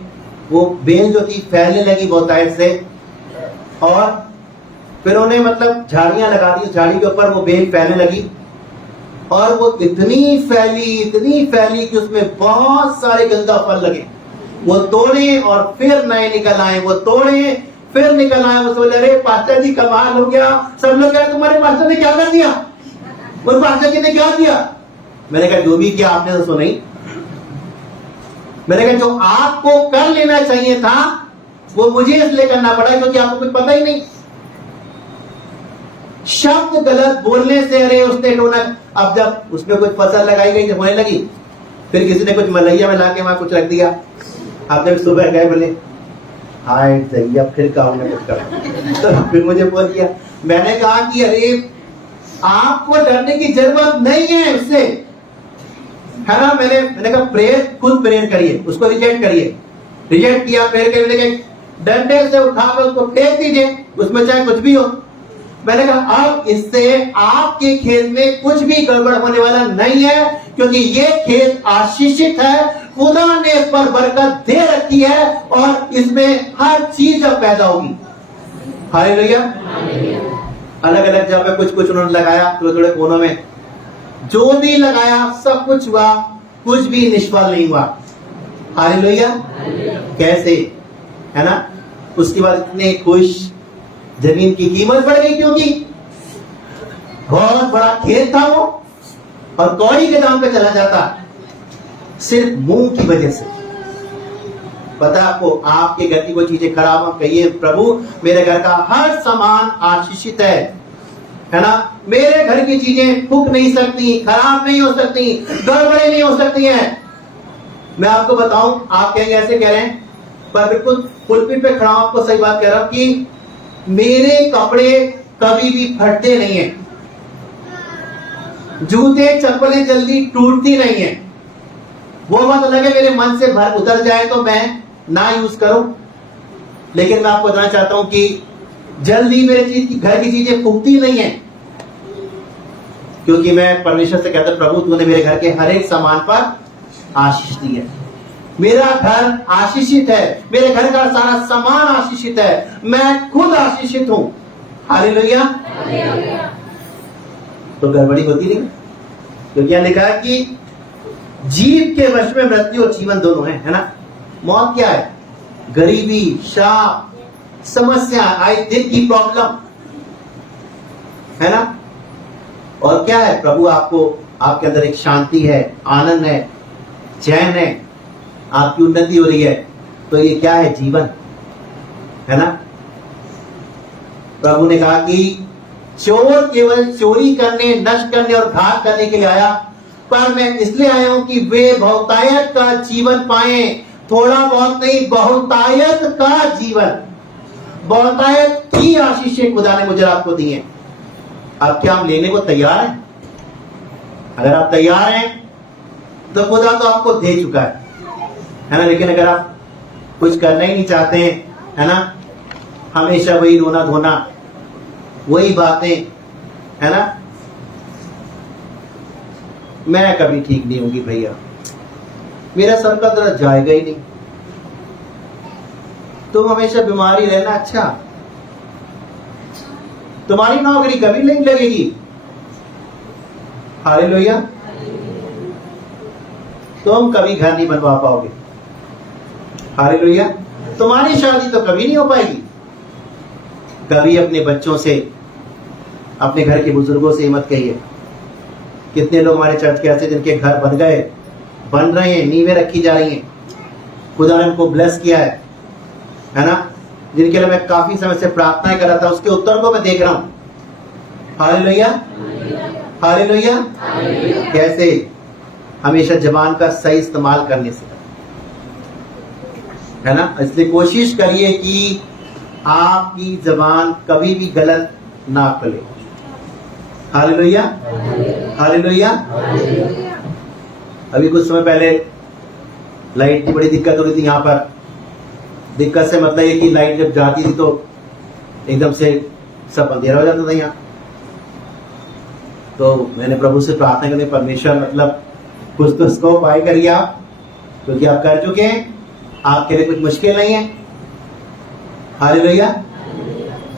वो बेल जो थी फैलने लगी बहुत टाइट से, और फिर उन्हें मतलब झाड़ियां लगा दी, झाड़ी के ऊपर वो बेल फैलने लगी, और वो इतनी फैली कि उसमें बहुत सारे गंगा फल लगे। वो तोड़े और फिर नए निकल आए, वो तोड़े फिर निकल आए। वो सोच रहे पास्टर जी कमाल हो गया, सब लोग कह रहे तुम्हारे पास्टर ने क्या कर दिया, वो पास्टर जी ने क्या किया। मैंने कहा जो भी किया आपने तो सुना ही। मैंने कहा जो आपको कर लेना चाहिए था वो मुझे इसलिए करना पड़ा क्योंकि आपको कुछ पता ही नहीं। शब्द गलत बोलने से अरे उसने टोना, अब जब उसमें कुछ फसल लगाई गई, जब होने लगी, फिर किसी ने कुछ मलैया में लाके वहां कुछ रख दिया। आप जब सुबह गए बोले हाय सही, अब फिर काम ने कुछ कर तो फिर मुझे फोन किया। मैंने कहा कि अरे आपको डरने की जरूरत नहीं है उससे, है ना? मैंने कहा प्रेयर, खुद प्रेयर करिए, उसको रिजेक्ट करिए। रिजेक्ट किया, प्रेयर करिए, डंडे से उठाकर उसको फेंक दीजिए, उसमें चाहे कुछ भी हो। मैंने कहा अब इससे आपके खेत में कुछ भी गड़बड़ होने वाला नहीं है, क्योंकि ये खेत आशीषित है, खुदा ने इस पर बरकत दे रखी है, और इसमें हर चीज अब पैदा होगी। हालेलुया। अलग अलग जगह कुछ कुछ उन्होंने लगाया, थोड़े थोड़े कोनों में, जो भी लगाया सब कुछ हुआ, कुछ भी निष्फल नहीं हुआ। हालेलुया। कैसे, है ना? उसके बाद इतने खुश, जमीन की कीमत बढ़ गई, क्योंकि बहुत बड़ा खेत था वो और कौड़ी के दाम पे चला जाता, सिर्फ मुंह की वजह से। पता है आपको, आपके घर की कोई चीजें खराब हो, कहिए प्रभु मेरे घर का हर सामान आशीषित है ना, मेरे घर की चीजें फूक नहीं सकती, खराब नहीं हो सकती, गड़बड़े नहीं हो सकती हैं। मैं आपको बताऊं, आप कहेंगे ऐसे कह रहे हैं, पर बिल्कुल पुलपिट पे खड़ा हूं, आपको सही बात कह रहा हूं कि मेरे कपड़े कभी भी फटते नहीं है, जूते चप्पलें जल्दी टूटती नहीं है। वो बात अलग है मेरे मन से भर उतर जाए तो मैं ना यूज करूं, लेकिन मैं आपको बताना चाहता हूं कि जल्दी मेरे घर की चीजें फूकती नहीं है, क्योंकि मैं परमेश्वर से कहता प्रभु तूने मेरे घर के हर एक सामान पर आशीष दी है, मेरा घर आशीषित है, मेरे घर का सारा सामान आशीषित है, मैं खुद आशीषित हूं। हालेलुया। तो गड़बड़ी होती नहीं, क्योंकि यहां लिखा है कि जीव के वश में मृत्यु और जीवन दोनों है ना। मौत क्या है? गरीबी, शाप, समस्या, आए दिन की प्रॉब्लम है ना। और क्या है? प्रभु आपको, आपके अंदर एक शांति है, आनंद है, चैन है, आपकी उन्नति हो रही है। तो ये क्या है? जीवन है ना। प्रभु ने कहा कि चोर केवल चोरी करने, नष्ट करने और घात करने के लिए आया, पर मैं इसलिए आया हूं कि वे बहुतायत का जीवन पाए, थोड़ा बहुत नहीं, बहुतायत का जीवन, बहुतायत की आशीषें खुदा ने मुझे आपको दी हैं। अब क्या हम लेने को तैयार हैं? अगर आप तैयार हैं तो खुदा तो आपको दे चुका है ना। लेकिन अगर आप कुछ करना ही नहीं चाहते हैं, है ना, हमेशा वही रोना धोना, वही बातें, है ना, मैं कभी ठीक नहीं होगी भैया, मेरा सर का दर्द जाएगा ही नहीं, तुम हमेशा बीमारी रहना, अच्छा तुम्हारी नौकरी कभी नहीं लगेगी। हालेलुया। तुम कभी घर नहीं बनवा पाओगे। हालेलुया। तुम्हारी शादी तो कभी नहीं हो पाएगी। कभी अपने बच्चों से, अपने घर के बुजुर्गों से मत कहिए। कितने लोग हमारे चर्च के ऐसे जिनके घर बन गए, बन रहे हैं, नींवें रखी जा रही हैं, खुदा ने उनको ब्लेस किया है ना, जिनके लिए मैं काफी समय से प्रार्थनाएं कर रहा था, उसके उत्तर को मैं देख रहा हूं। Hallelujah, hallelujah. कैसे? हमेशा जबान का सही इस्तेमाल करने से, है ना। इसलिए कोशिश करिए कि आपकी जबान कभी भी गलत ना खुले। Hallelujah, hallelujah. अभी कुछ समय पहले लाइट की बड़ी दिक्कत हो रही थी यहाँ पर। दिक्कत से मतलब ये कि लाइट जब जाती थी तो एकदम से सब अंधेरा हो जाता था यहाँ। तो मैंने प्रभु से प्रार्थना करने, परमेश्वर मतलब कुछ तो इसको उपाय करिए आप, क्योंकि आप कर चुके हैं, आपके लिए कुछ मुश्किल नहीं है। हालेलुया।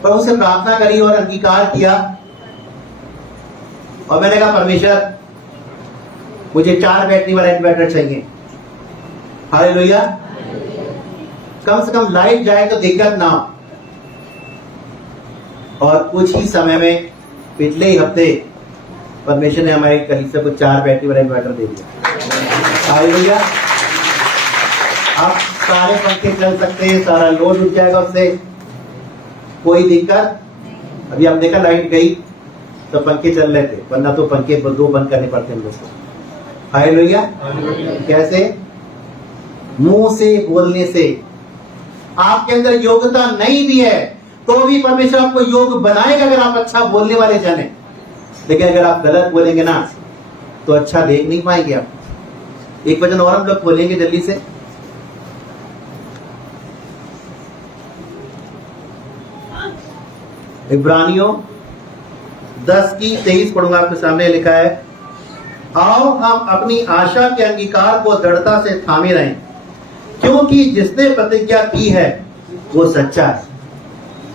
प्रभु से प्रार्थना करी और अंगीकार किया, और मैंने कहा परमेश्वर मुझे 4 बैटरी वाला इन्वर्टर चाहिए। हालेलुया। कम से कम लाइट जाए तो दिक्कत ना हो। और कुछ ही समय में, पिछले ही हफ्ते, परमेश्वर ने हमारे कलीसिया को 4 बैटरी वाला इन्वर्टर दे दिया। हालेलुया। आप सारे पंखे चल सकते हैं, सारा लोड उठ जाएगा उससे, कोई दिक्कत। अभी आप देखा लाइट गई तो पंखे चल रहे थे, वरना तो पंखे 2 बंद करने पड़ते हम लोग को। हालेलुया। कैसे? मुंह से बोलने से। आपके अंदर योग्यता नहीं भी है तो भी परमेश्वर आपको योग्य बनाएगा अगर आप अच्छा बोलने वाले जाने। लेकिन अगर आप गलत बोलेंगे ना तो अच्छा देख नहीं पाएंगे आप। एक वचन और हम लोग खोलेंगे जल्दी से, इब्रानियों 10 की 23 पढ़ूंगा आपके सामने। लिखा है, आओ हम अपनी आशा के अंगीकार को दृढ़ता से थामे रहें, क्योंकि जिसने प्रतिज्ञा की है वो सच्चा है।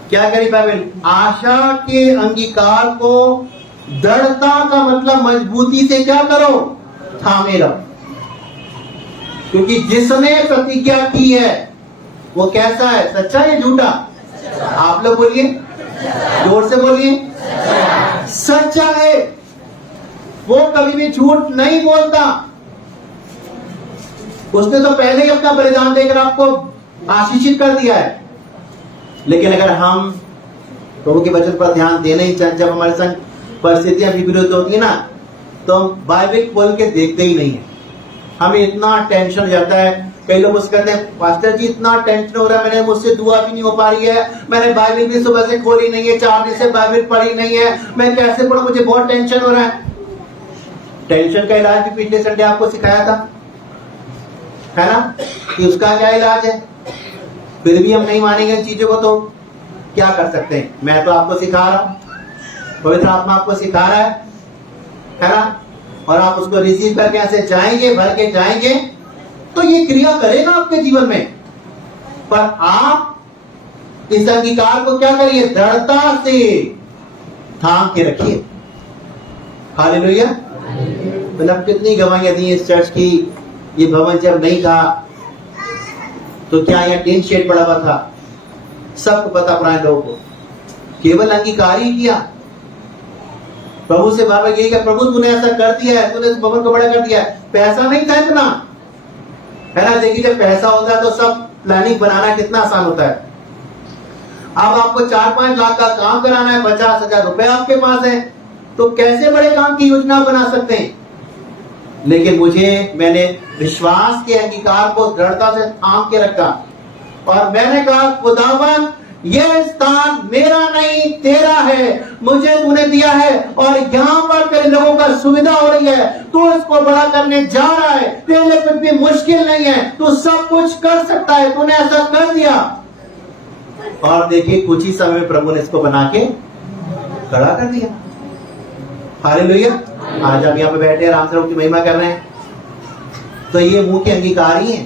क्या करी बाइबल? आशा के अंगीकार को दृढ़ता का मतलब मजबूती से क्या करो? थामे रहो, क्योंकि जिसने प्रतिज्ञा की है वो कैसा है? सच्चा या झूठा? आप लोग बोलिए। जोर से बोलिए, सच्चा है। वो कभी भी झूठ नहीं बोलता। उसने तो पहले ही अपना बलिदान देकर आपको आशीषित कर दिया है। लेकिन अगर हम प्रभु के वचन पर ध्यान देना ही चाहें, जब हमारे संग परिस्थितियां विपरीत होती है ना, तो हम बाइबल खोल के देखते ही नहीं है। हमें इतना टेंशन हो जाता है। कई लोग मुझसे कहते हैं, पास्टर जी इतना टेंशन हो रहा है, मैंने मुझसे दुआ भी नहीं हो पा रही है, मैंने बाइबल भी सुबह से खोली नहीं है, 4 दिन से बाइबल पढ़ी नहीं है, मैं कैसे पढ़ूं, मुझे बहुत टेंशन हो रहा है। टेंशन का इलाज भी पिछले संडे आपको सिखाया था, है ना, कि उसका क्या इलाज है। फिर भी हम नहीं मानेंगे इन चीजों को, तो क्या कर सकते हैं। मैं तो आपको सिखा रहा हूं, पवित्र आत्मा आपको सिखा रहा है ना, और आप उसको रिसीव करके ऐसे जाएंगे, भर के जाएंगे, तो ये क्रिया करेगा आपके जीवन में। पर आप इस अंगीकार को क्या करिए, दृढ़ता से थाम के रखिए। हालेलुया। मतलब कितनी गवाहियां दी इस चर्च की। ये भवन जब नहीं था तो क्या यहाँ टिन शेड पड़ा हुआ था, सबको पता, पुराने लोगों को। केवल अंगीकार ही किया, प्रभु से बार बार यही कहा, प्रभु तूने ऐसा कर दिया है, तूने इस भवन को बड़ा कर दिया है। पैसा नहीं था इतना, है ना। देखिए जब पैसा होता है तो सब प्लानिंग बनाना कितना आसान होता है। अब आपको 4-5 लाख का काम कराना है, 50,000 रुपए आपके पास है, तो कैसे बड़े काम की योजना बना सकते हैं। लेकिन मैंने विश्वास के अंगीकार को दृढ़ता से थाम के रखा, और मैंने कहा, खुदावन यह स्थान मेरा नहीं तेरा है, मुझे तूने दिया है, और यहाँ पर तेरे लोगों का सुविधा हो रही है, तू इसको बड़ा करने जा रहा है, तेरे लिए कुछ भी मुश्किल नहीं है, तू सब कुछ कर सकता है, तूने ऐसा कर दिया। और देखिए कुछ ही समय में प्रभु ने इसको बना के खड़ा कर दिया। हालेलुया। आज हम यहाँ पे बैठे आराम से प्रभु की महिमा कर रहे हैं, तो ये मुंह के अंगीकार ही है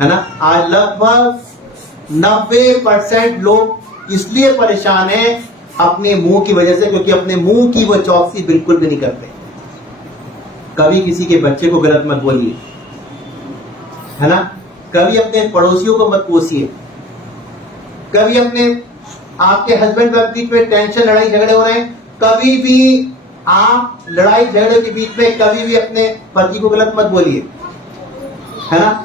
ना। आज लगभग 90% लोग इसलिए परेशान हैं अपने मुंह की वजह से, क्योंकि अपने मुंह की वो चौकसी बिल्कुल भी नहीं करते। कभी किसी के बच्चे को गलत मत बोलिए, है ना। कभी अपने पड़ोसियों को मत कोसिए। कभी अपने आपके हस्बैंड के बीच में टेंशन, लड़ाई झगड़े हो रहे हैं, कभी भी आप लड़ाई झगड़े के बीच में कभी भी अपने पति को गलत मत बोलिए, है ना।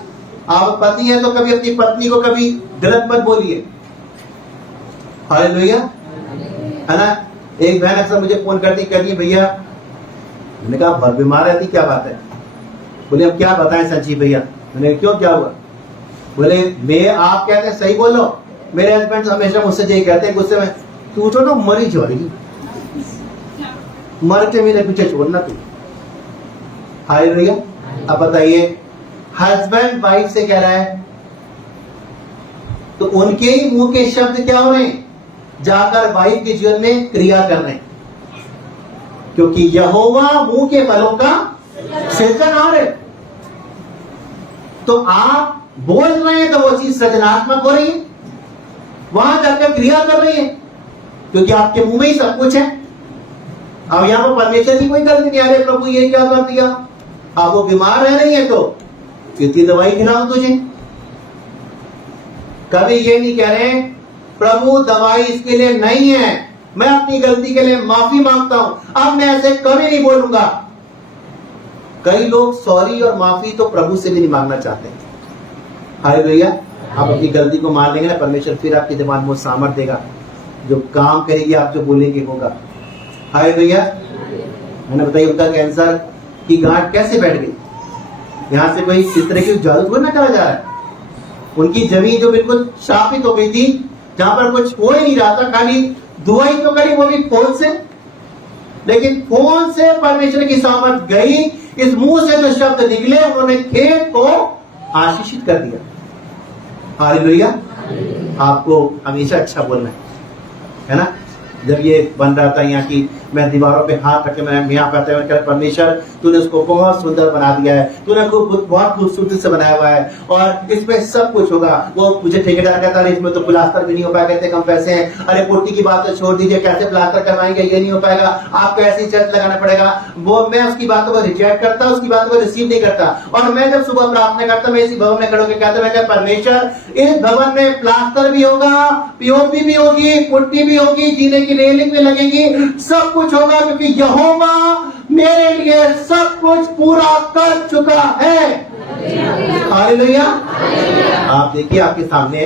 आप पति हैं तो कभी अपनी पत्नी को कभी गलत मत बोलिए। हालेलुया, है ना। एक बहन अक्सर मुझे फोन करती भैया, मैंने कहा बहुत बीमार रहती, क्या बात है। बोले अब क्या बताएं संजीव भैया। मैंने क्यों, क्या हुआ। बोले मैं, आप कहते हैं सही बोलो, मेरे हस्बैंड हमेशा मुझसे यही कहते हैं गुस्से में, तू तो ना मरी जाएगी, मर के मेरे पीछे छोड़ना तू। हालेलुया। अब बताइए, हस्बैंड वाइफ से कह रहा है, तो उनके ही मुंह के शब्द क्या हो रहे हैं, जाकर वाइफ के जीवन में क्रिया कर रहे हैं। क्योंकि यहोवा मुंह के फलों का सृजनहार है। तो आप बोल रहे हैं तो वो चीज सृजनात्मक हो रही है, वहां जाकर क्रिया कर रही है, क्योंकि आपके मुंह में ही सब कुछ है। अब यहां पर परमेश्वर की कोई गलती नहीं। अरे प्रभु ये क्या कर दिया, आप वो बीमार रह रही है तो कितनी दवाई खिलाऊं तुझे। कभी ये नहीं कह रहे प्रभु दवाई इसके लिए नहीं है, मैं अपनी गलती के लिए माफी मांगता हूं, अब मैं ऐसे कभी नहीं बोलूंगा। कई लोग सॉरी और माफी तो प्रभु से भी नहीं मांगना चाहते। हालेलुया। आप अपनी गलती को मान लेंगे ना, परमेश्वर फिर आपके दिमाग में सामर्थ देगा, जो काम करेगी आप जो बोलेंगे होगा। हालेलुया। मैंने बताया उनका कैंसर की गांठ कैसे बैठ गई, यहां से कोई इस तरह की जादू थोड़ी ना करा जा रहा है। उनकी जमीन जो बिल्कुल शापित हो गई थी, जहां पर कुछ हो ही नहीं रहा था, खाली दुआ ही तो करी, वो भी फोन से। लेकिन फोन से परमेश्वर की सामर्थ गई, इस मुंह से जो शब्द निकले उन्होंने खेत को आशीषित कर दिया। हालेलुया। आपको हमेशा अच्छा बोलना है ना। जब ये बन रहा था यहाँ की मैं दीवारों पे हाथ रख के मैं यहाँ पे मैं कह परमेश्वर तूने उसको बहुत सुंदर बना दिया है, तूने बहुत खूबसूरती से बनाया हुआ है और इसमें सब कुछ होगा। वो मुझे ठेकेदार कहता है इसमें तो प्लास्टर भी नहीं हो पाएगा, इतने कम पैसे हैं। अरे पुट्टी की बात तो छोड़ दीजिए, कैसे प्लास्टर करवाएंगे, ये नहीं हो पाएगा, आपको ऐसी शर्त लगाना पड़ेगा। वो मैं उसकी बातों को रिजेक्ट करता, उसकी बातों को रिसीव नहीं करता। और मैं जब सुबह प्रार्थना करता, मैं इसी भवन में खड़े होकर कहता, मैं परमेश्वर इस भवन में प्लास्टर भी होगा, पीओपी भी होगी, पुट्टी भी होगी, जीने की रेलिंग भी लगेगी, सब कुछ होगा, क्योंकि यहोवा मेरे लिए सब कुछ पूरा कर चुका है। हालेलुया। आप देखिए आपके सामने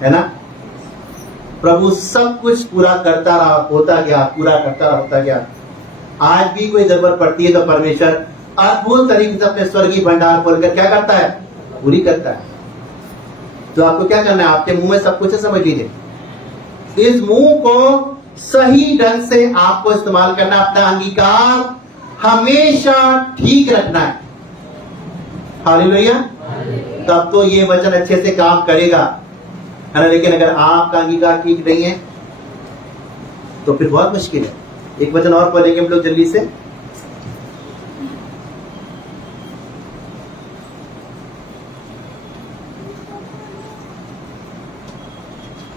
है ना, प्रभु सब कुछ पूरा करता रहा, होता गया, पूरा करता रहा, होता गया। आज भी कोई जरूरत पड़ती है तो परमेश्वर अद्भुत तरीके से अपने स्वर्गीय भंडार खोलकर क्या करता है, पूरी करता है। तो आपको क्या करना है, आपके मुंह में सब कुछ है, समझ लीजिए। इस मुंह को सही ढंग से आपको इस्तेमाल करना, अपना अंगीकार हमेशा ठीक रखना है। हालेलुया। तब तो ये वचन अच्छे से काम करेगा, है ना। लेकिन अगर आपका अंगीकार ठीक नहीं है तो फिर बहुत मुश्किल है। एक वचन और पढ़ेंगे हम लोग जल्दी से।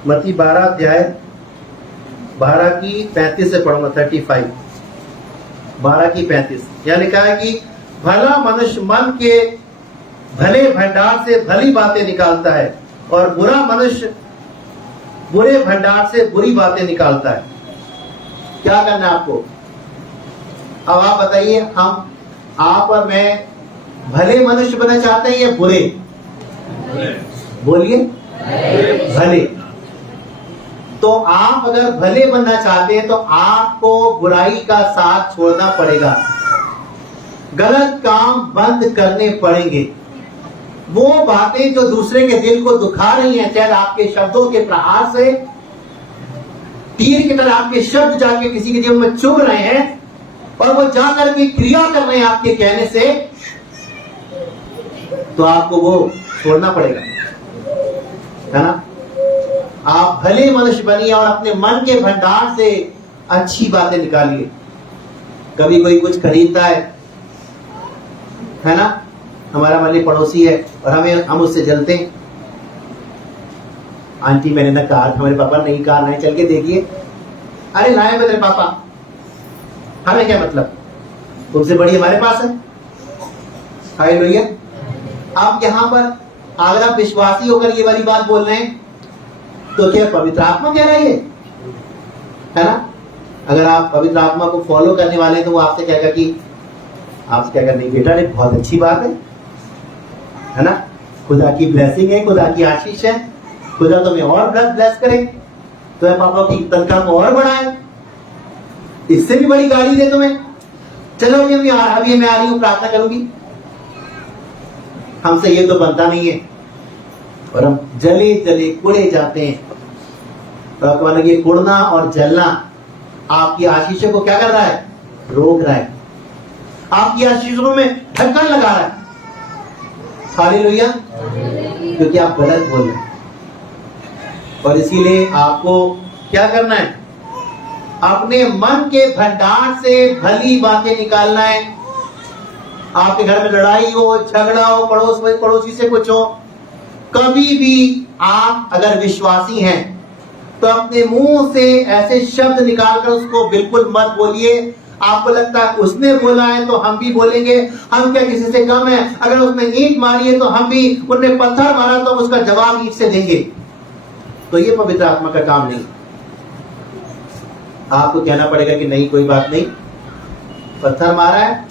मत्ती 12 अध्याय 12 की 35 से पढ़ूंगा, 35, 12 की 35। यह लिखा है कि भला मनुष्य मन के भले भंडार से भली बातें निकालता है और बुरा मनुष्य बुरे भंडार से बुरी बातें निकालता है। क्या करना है आपको? अब आप बताइए, हम आप और मैं भले मनुष्य बनना चाहते हैं या बुरे? बोलिए भले। तो आप अगर भले बनना चाहते हैं तो आपको बुराई का साथ छोड़ना पड़ेगा, गलत काम बंद करने पड़ेंगे। वो बातें जो दूसरे के दिल को दुखा रही हैं, चाहे आपके शब्दों के प्रहार से तीर की तरह आपके शब्द जाके किसी के जीवन में चुभ रहे हैं और वो जाकर के क्रिया कर रहे हैं आपके कहने से, तो आपको वो छोड़ना पड़ेगा, है ना। आप भले मनुष्य बनिए और अपने मन के भंडार से अच्छी बातें निकालिए। कभी कोई कुछ खरीदता है ना, हमारा मान लीजिए पड़ोसी है और हम उससे जलते हैं। आंटी मैंने ना कार, हमारे पापा नई कार नहीं, चल के देखिए। अरे लाए मेरे पापा, हमें क्या मतलब, तुमसे बड़ी हमारे पास है। हालेलुया। आप यहाँ पर अगर आप विश्वासी होकर ये वाली बात बोल रहे हैं तो क्या पवित्र आत्मा कह रही है ना। अगर आप पवित्र आत्मा को फॉलो करने वाले हैं तो वो आपसे कहेगा कि आपसे कहेगा नहीं बेटा, ये बहुत अच्छी बात है ना, खुदा की ब्लेसिंग है, खुदा की आशीष है, खुदा तुम्हें और ब्लेस करे, तो पापा की तनख्वाह को और बढ़ाए, इससे भी बड़ी गाड़ी दे तुम्हें। चलो अभी मैं आ रही हूँ, प्रार्थना करूंगी। हमसे ये तो बनता नहीं है और हम जले जले कुड़े जाते हैं। तो आपको लगे कुड़ना और जलना आपकी आशीषों को क्या कर रहा है, रोक रहा है, आपकी आशीषों में ढक्कन लगा रहा है। हालेलुया। क्योंकि आप गलत बोल रहे हैं और इसीलिए आपको क्या करना है, अपने मन के भंडार से भली बातें निकालना है। आपके घर में लड़ाई हो, झगड़ा हो, पड़ोसी से कुछ हो, कभी भी आप अगर विश्वासी हैं तो अपने मुंह से ऐसे शब्द निकालकर उसको बिल्कुल मत बोलिए। आपको लगता है उसने बोला है तो हम भी बोलेंगे, हम क्या किसी से कम है। अगर उसने ईंट मारी है तो हम भी, उसने पत्थर मारा तो उसका जवाब ईंट से देंगे। तो ये पवित्र आत्मा का काम नहीं। आपको कहना पड़ेगा कि नहीं कोई बात नहीं, पत्थर मारा है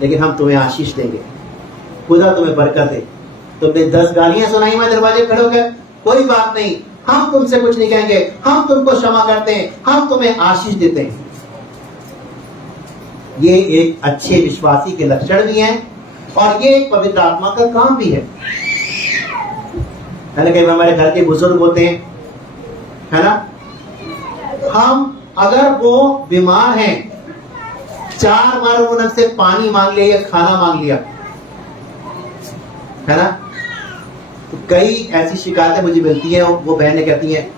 लेकिन हम तुम्हें आशीष देंगे, खुदा तुम्हें बरकत दे। तुमने 10 गालियां सुनाई मैं दरवाजे खड़े होकर, कोई बात नहीं, हम तुमसे कुछ नहीं कहेंगे, हम तुमको क्षमा करते हैं, हम तुम्हें आशीष देते हैं। ये एक अच्छे विश्वासी के लक्षण भी हैं और ये एक पवित्र आत्मा का काम भी है ना। कई हमारे घर के बुजुर्ग होते हैं, है ना, हम अगर वो बीमार हैं, 4 बार उनसे पानी मांग लिया या खाना मांग लिया, है ना, तो कई ऐसी शिकायतें मुझे मिलती हैं। वो बहनें कहती हैं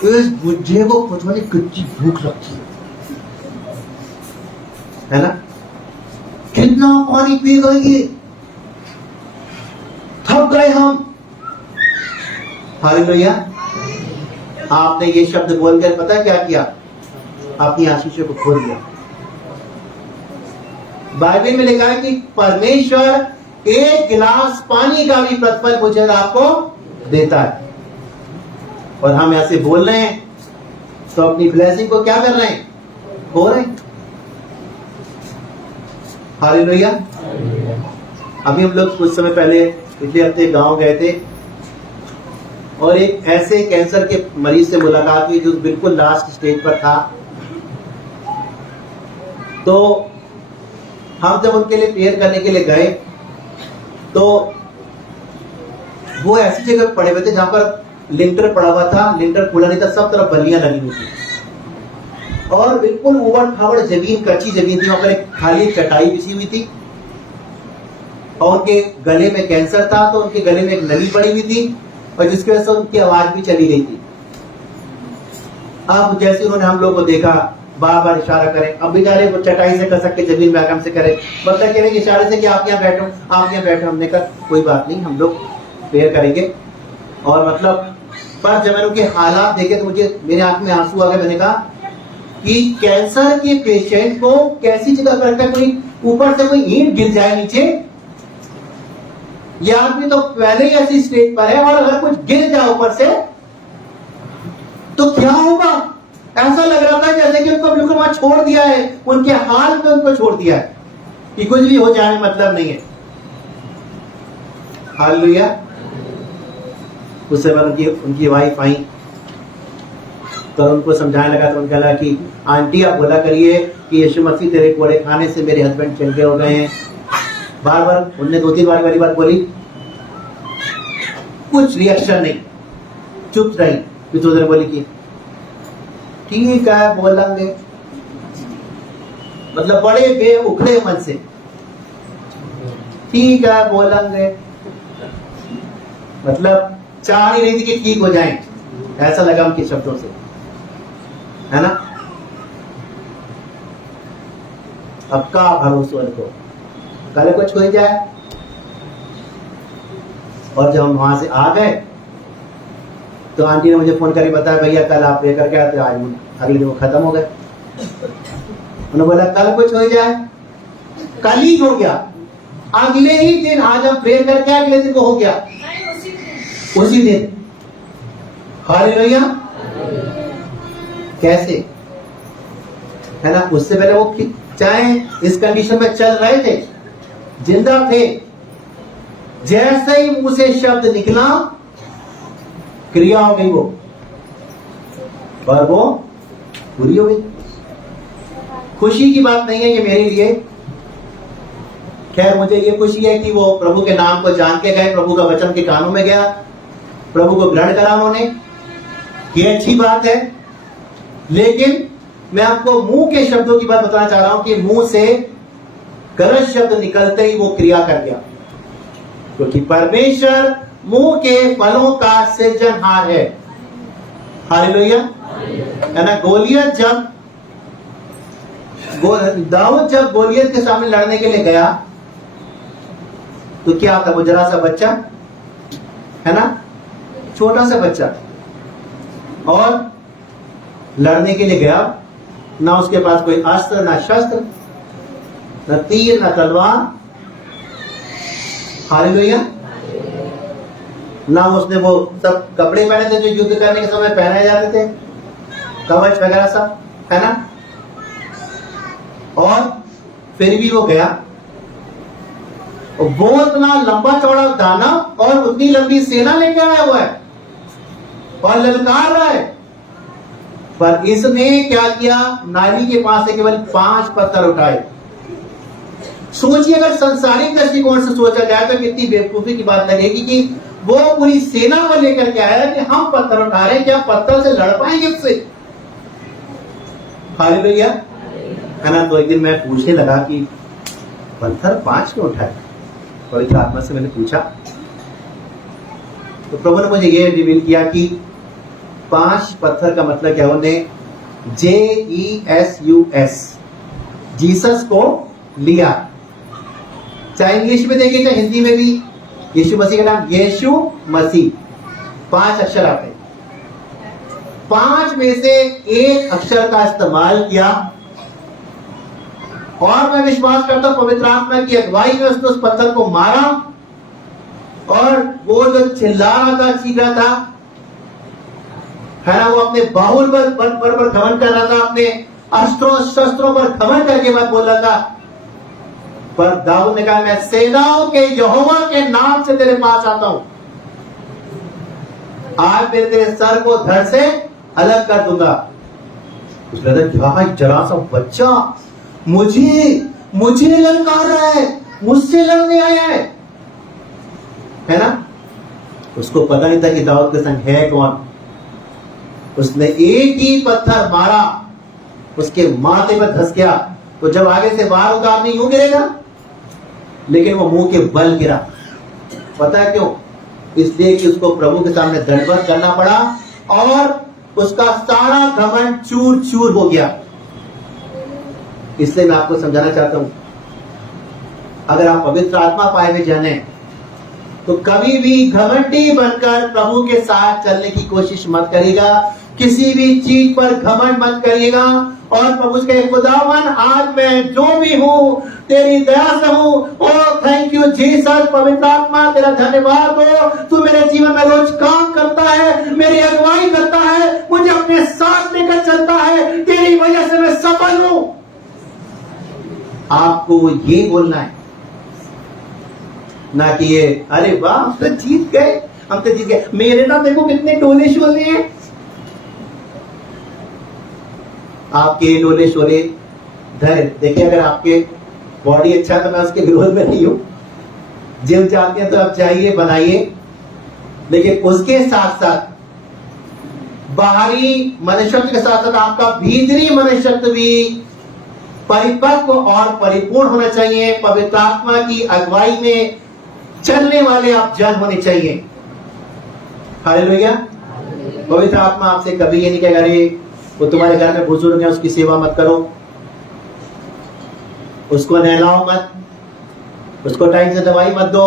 इस बुढ़े को पता नहीं कितनी भूख लगती है ना? कितना पानी पी गए, थक गए हम। हालेलुया। आपने ये शब्द बोलकर पता क्या किया? अपनी आशीषों को खोल दिया। बाइबल में लिखा है कि परमेश्वर एक गिलास पानी का भी प्रतिफल मुझे आपको देता है। और हम ऐसे बोल रहे हैं तो अपनी ब्लेसिंग को क्या कर रहे हैं? खो रहे हैं। हालेलुया। अभी हम लोग कुछ समय पहले पिछले हफ्ते गांव गए थे और एक ऐसे कैंसर के मरीज से मुलाकात हुई जो बिल्कुल लास्ट स्टेज पर था। तो हम जब उनके लिए प्रेयर करने के लिए गए तो वो ऐसी जगह पड़े हुए थे जहां पर लिंटर पड़ा हुआ था, लिंटर खुला नहीं था, सब तरफ बल्लियां लगी हुई थी और बिल्कुल उबड़ खाबड़ जमीन, कच्ची जमीन थी। वहां पर एक खाली चटाई बिछी हुई थी और उनके गले में कैंसर था तो उनके गले में एक नली पड़ी हुई थी और जिसकी वजह से उनकी आवाज भी चली गई थी। अब जैसे उन्होंने हम लोग को देखा, बार बार इशारा करें, अब बेचारे वो चटाई से खसक के जमीन में आराम से करे, मतलब कह रहे इशारे से कि आप यहाँ बैठो, आप यहाँ बैठो। हमने कहा कोई बात नहीं, हम लोग प्रेयर करेंगे। और मतलब पर जब मैंने उनके हालात देखे तो मुझे मेरे आंख में आंसू आ गए। मैंने कहा कि कैंसर के पेशेंट को कैसी जगह पर रखा है, कोई ऊपर से कोई ईंट गिर जाए नीचे, ये आदमी तो पहले ही ऐसी स्टेज पर है और अगर कुछ गिर जाए ऊपर से तो क्या होगा? ऐसा लग रहा था जैसे कि उनको बिल्कुल वहां छोड़ दिया है, उनके हाल में उनको छोड़ दिया है कि कुछ भी हो जाए मतलब नहीं है। हालेलुया। उससे बाद उनकी वाइफ आई तो उनको समझाने लगा तो उनका लगा कि आंटी आप बोला करिए कि यीशु मसीह तेरे कोड़े खाने से मेरे हस्बैंड चंगे हो गए हैं। बार बार उनने 2-3 बार वाली बात बोली, कुछ रिएक्शन नहीं, चुप रही। फिर तो बोली कि ठीक है बोलेंगे, मतलब बड़े बेउखड़े मन से ठीक है बोलेंगे, मतलब चाह ही रही थी कि ठीक हो जाए, ऐसा लगा उनके शब्दों से, है ना? अब का भरोसा उनको कल कुछ हो जाए। और जब हम वहां से आ गए तो आंटी ने मुझे फोन करके बताया भैया कल आप प्रे करके आते, आज अगले दिन वो खत्म हो गए। उन्होंने बोला कल कुछ हो जाए, कल ही हो गया, अगले ही दिन आज हम प्रे करके अगले दिन को हो गया, उसी दिन। हालेलुया। कैसे, है ना? उससे पहले वो चाहे इस कंडीशन में चल रहे थे, जिंदा थे, जैसे ही मुंह से शब्द निकला क्रिया हो गई वो, और वो पूरी हो गई। खुशी की बात नहीं है ये मेरे लिए, खैर मुझे ये खुशी है कि वो प्रभु के नाम को जान के गए, प्रभु का वचन के कानों में गया, प्रभु को ग्रहण करा उन्होंने, ये अच्छी बात है। लेकिन मैं आपको मुंह के शब्दों की बात बताना चाह रहा हूं कि मुंह से गलत शब्द निकलते ही वो क्रिया कर गया, क्योंकि परमेश्वर मुंह के फलों का सृजनहार है। हालेलुया। है ना? दाऊद जब गोलियत के सामने लड़ने के लिए गया तो क्या था? वो जरा सा बच्चा, है ना, छोटा सा बच्चा, और लड़ने के लिए गया, ना उसके पास कोई अस्त्र, ना शस्त्र, न तीर, न तलवार। हालेलुया। ना उसने वो सब कपड़े पहने थे जो युद्ध करने के समय पहनाए जाते थे, कवच वगैरह सब, है ना? और फिर भी वो गया, वो इतना लंबा चौड़ा दाना और उतनी लंबी सेना लेके आया हुआ है और ललकार रहा है, पर इसने क्या किया? नाली के पास से केवल 5 पत्थर उठाए। सोचिए अगर संसारिक दृष्टिकोण से सोचा जाए तो कितनी बेवकूफी की बात लगेगी कि वो पूरी सेना को लेकर के आया कि हम पत्थर उठा रहे हैं, क्या पत्थर से लड़ पाएंगे उससे? हालेलुया। है ना? तो एक दिन मैं पूछने लगा कि पत्थर 5 क्यों उठाए? पवित्र आत्मा से मैंने पूछा तो प्रभु ने मुझे ये रिवील किया कि 5 पत्थर का मतलब क्या होने, JESUS, जीसस को लिया। चाहे इंग्लिश में देखिए चाहे हिंदी में भी, यीशु मसीह का नाम यीशु मसीह, 5 अक्षर आते हैं। 5 में से एक अक्षर का इस्तेमाल किया, और मैं विश्वास करता हूं पवित्र आत्मा की अगुवाई में उसने उस पत्थर को मारा, और वो जो चिल्ला रहा था, चीख रहा था, है ना, वो अपने बाहुल पर घमंड कर रहा था, अपने अस्त्रों शस्त्रों पर घमंड करके बात बोल रहा था। पर दाऊद ने कहा, मैं सेनाओं के यहोवा के नाम से तेरे पास आता हूं, आज मैं तेरे सर को धड़ से अलग कर दूंगा। उसने कहा, जरा सा बच्चा मुझे ललकार रहा है, मुझसे लड़ने आया है ना। उसको पता नहीं था कि दाऊद के संग है कौन। उसने एक ही पत्थर मारा, उसके माथे पर धस गया। तो जब आगे से वार होगा आदमी यूं गिरेगा, लेकिन वो मुंह के बल गिरा। पता है क्यों? इसलिए कि उसको प्रभु के सामने दंडवत करना पड़ा, और उसका सारा घमंड चूर चूर हो गया। इसलिए मैं आपको समझाना चाहता हूं, अगर आप पवित्र आत्मा पाए हुए जाने, तो कभी भी घमंडी बनकर प्रभु के साथ चलने की कोशिश मत करिएगा। किसी भी चीज पर घमंड मत करिएगा। और प्रभु के खुदावन, आज मैं जो भी हूँ तेरी दया से हूँ। ओ थैंक यू जीसस, पवित्र आत्मा तेरा धन्यवाद हो, तू मेरे जीवन में रोज काम करता है, मेरी अगुवाई करता है, मुझे अपने साथ लेकर चलता है, तेरी वजह से मैं सफल हूं। आपको ये बोलना है, ना कि ये अरे वाह हम तो जीत गए, मेरे ना देखो कितने डोले शोले हैं। आपके डोले शोले देखिए, अगर आपके बॉडी अच्छा है तो मैं उसके विरोध में नहीं हूं। जिम चाहते हैं तो आप चाहिए बनाइए, लेकिन उसके साथ साथ बाहरी मनुष्यत्व के साथ साथ आपका भीतरी मनुष्यत्व भी परिपक्व और परिपूर्ण होना चाहिए। पवित्र आत्मा की अगुवाई में चलने वाले आप जन होने चाहिए। हालेलुया। पवित्र आत्मा आपसे कभी ये नहीं कहेगा, अरे वो तुम्हारे घर में बुजुर्ग है उसकी सेवा मत करो, उसको नहलाओ मत, उसको टाइम से दवाई मत दो,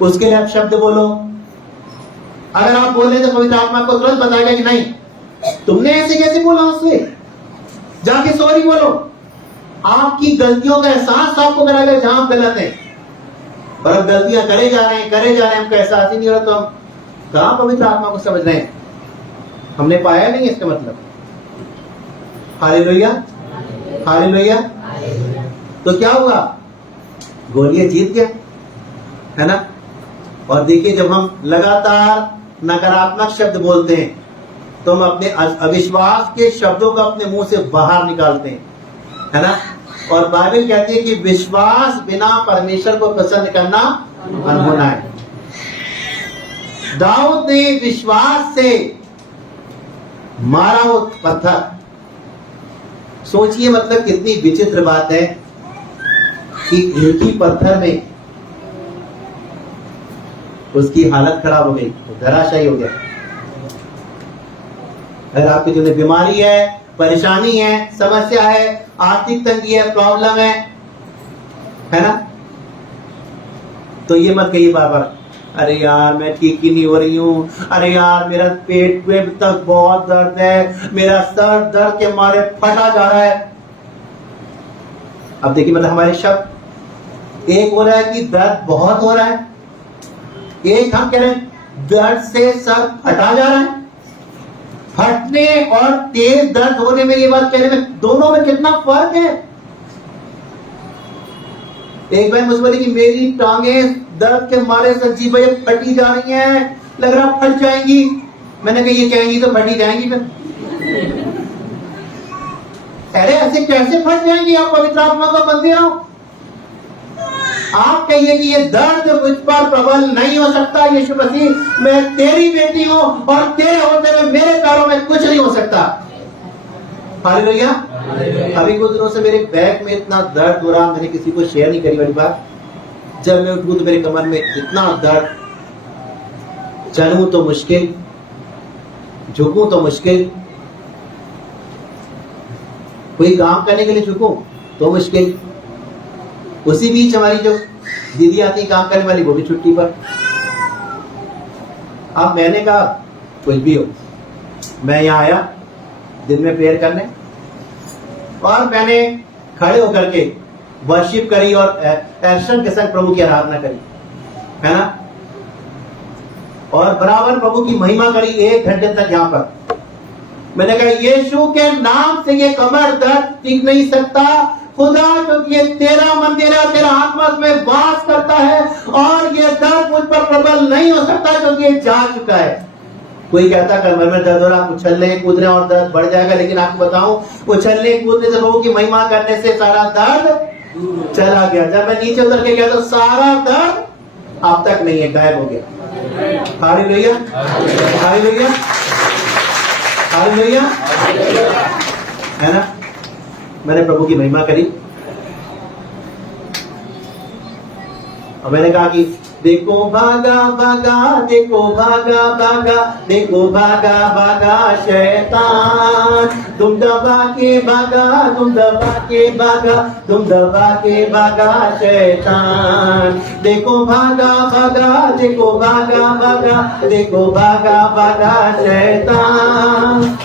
उसके लिए आप शब्द बोलो। अगर आप बोले तो पवित्र आत्मा को तुरंत बताएगा कि नहीं, तुमने ऐसे कैसे बोला उससे, जाके सॉरी बोलो। आपकी गलतियों का एहसास आपको कराएगा जहां आप गलत है। और अब गलतियां करे जा रहे हैं, हमको एहसास ही नहीं हो रहा, तो हम कहां पवित्र आत्मा को समझ रहे हैं? हमने पाया नहीं इसका मतलब। Hallelujah, hallelujah. तो क्या हुआ? गोलियत जीत गया, है ना। और देखिए, जब हम लगातार नकारात्मक शब्द बोलते हैं तो हम अपने अविश्वास के शब्दों को अपने मुंह से बाहर निकालते हैं, है ना। और बाइबल कहती है कि विश्वास बिना परमेश्वर को प्रसन्न करना अनहोना है। दाऊद ने विश्वास से मारा वो पत्थर। सोचिए, मतलब कितनी विचित्र बात है कि एक ही पत्थर में उसकी हालत खराब हो गई, धराशायी हो गया। अगर आपके जीवन में बीमारी है, परेशानी है, समस्या है, आर्थिक तंगी है, प्रॉब्लम है ना, तो ये मत कहिए बार बार, अरे यार मैं ठीक ही नहीं हो रही हूँ, अरे यार मेरा पेट में तक बहुत दर्द है, मेरा सर दर्द के मारे फटा जा रहा है। अब देखिए, मतलब हमारे शब्द, एक हो रहा है कि दर्द बहुत हो रहा है, एक हम कह रहे हैं दर्द से सर फटा जा रहा है। फटने और तेज दर्द होने में, ये बात कहने में, दोनों में कितना फर्क है। एक बार मुझे बोली कि मेरी टांगे दर्द के मारे संजीव भाई फटी जा रही हैं, लग रहा फट जाएंगी। मैंने कहा ये कहेंगी तो फटी जाएंगी फिर। अरे ऐसे कैसे फट जाएंगी? आप पवित्र आत्मा को बंदे हो। आप कहिए कि ये दर्द मुझ पर प्रबल नहीं हो सकता, यीशु मसीह मैं तेरी बेटी हूं और तेरे होते में मेरे पैरों में कुछ नहीं हो सकता। हालेलुया। अभी कुछ दिनों से मेरे बैक में इतना दर्द हो रहा, मैंने किसी को शेयर नहीं करी वाली बात। जब मैं उठूं तो मेरे कमर में इतना दर्द, चलूं तो मुश्किल, झुकूं तो मुश्किल, कोई काम करने के लिए झुकूं तो मुश्किल। उसी बीच हमारी जो दीदी आती काम करने वाली वो भी छुट्टी पर। अब मैंने कहा कुछ भी हो, मैं यहाँ आया दिन में प्रेयर करने, और मैंने खड़े होकर के वर्शिप करी और एक्शन के संग प्रभु की आराधना करी, है ना। और बराबर प्रभु की महिमा करी 1 घंटे तक यहाँ पर। मैंने कहा यीशु के नाम से ये कमर दर्द टिक नहीं सकता खुदा, क्योंकि ये तेरा मंदिर है, तेरा आत्मा में वास करता है, और ये दर्द मुझ पर प्रबल नहीं हो सकता क्योंकि ये जा चुका है। कोई कहता कमर में दर्द हो रहा, उछलने कूदने और दर्द बढ़ जाएगा, लेकिन आपको बताऊं उछलने कूदने से प्रभु की महिमा करने से सारा दर्द चला गया। जब मैं नीचे उतर के गया तो सारा दर्द अब तक नहीं है, गायब हो गया। हालेलुया, हालेलुया, हालेलुया, है ना। मैंने प्रभु की महिमा करी और मैंने कहा कि देखो भागा भागा, देखो भागा भागा, देखो भागा भागा शैतान, तुम दबा के भागा, तुम दबा के भागा, तुम दबा के भागा शैतान। देखो भागा भागा, देखो भागा भागा, देखो भागा भागा शैतान।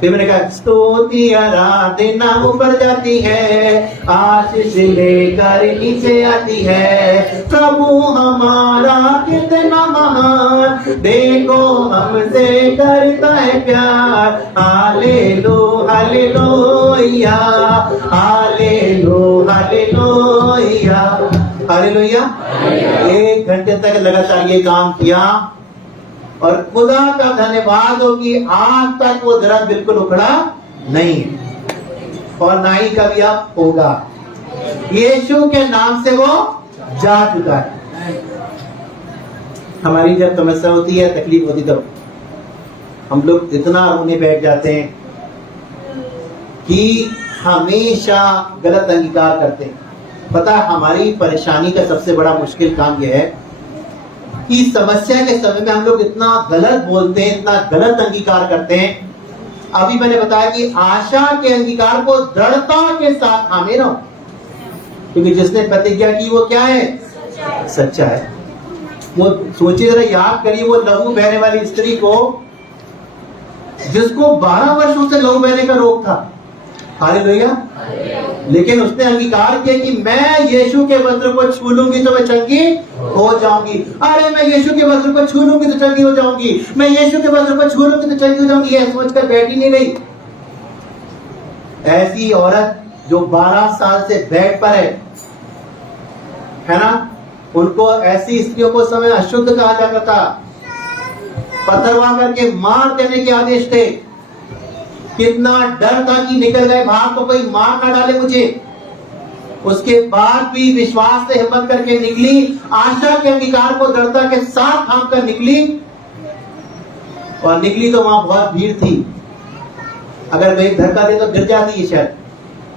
फिर मैंने कहा स्तुति आराधना ऊपर जाती है, आशीष लेकर नीचे आती है, प्रभु हमारा कितना महान, देखो हमसे करता है प्यार। हालेलू हालेलुया, हालेलू हालेलुया, हालेलुया। 1 घंटे तक लगातार ये काम किया और खुदा का धन्यवाद हो कि आज तक वो दर्द बिल्कुल उखड़ा नहीं है और ना ही कभी अब होगा। यीशु के नाम से वो जा चुका है। हमारी जब समस्या होती है, तकलीफ होती तो हम लोग इतना रोने बैठ जाते हैं कि हमेशा गलत अंगीकार करते हैं। पता है हमारी परेशानी का सबसे बड़ा मुश्किल काम यह है कि समस्या के समय में हम लोग इतना गलत बोलते हैं, इतना गलत अंगीकार करते हैं। अभी मैंने बताया कि आशा के अंगीकार को दृढ़ता के साथ थामे रहो, क्योंकि जिसने प्रतिज्ञा की वो क्या है? सच्चा है। वो सोचिए जरा, याद करिए वो लहू बहने वाली स्त्री को, जिसको 12 वर्षों से लहू बहने का रोग था। हालेलुया। लेकिन उसने अंगीकार किया कि मैं यीशु के वस्त्र को छू लूंगी तो मैं चंगी हो जाऊंगी। अरे मैं यीशु के वस्त्र को छू लूंगी तो चंगी हो जाऊंगी, मैं यीशु के वस्त्र को छू लूंगी तो चंगी हो जाऊंगी, यह सोचकर बैठी नहीं रही। ऐसी औरत जो 12 साल से बेड पर है ना, उनको ऐसी स्त्रियों को समय अशुद्ध कहा जाता था, पथरवा करके मार देने के आदेश थे। कितना डर था कि निकल गए बाहर तो कोई मार ना डाले मुझे। उसके बाद भी विश्वास से हिम्मत करके निकली, आशा के अंगीकार को दृढ़ता के साथ थाम कर निकली, और निकली तो वहां बहुत भीड़ थी। अगर मैं धक्का दे तो गिर जाती है शायद,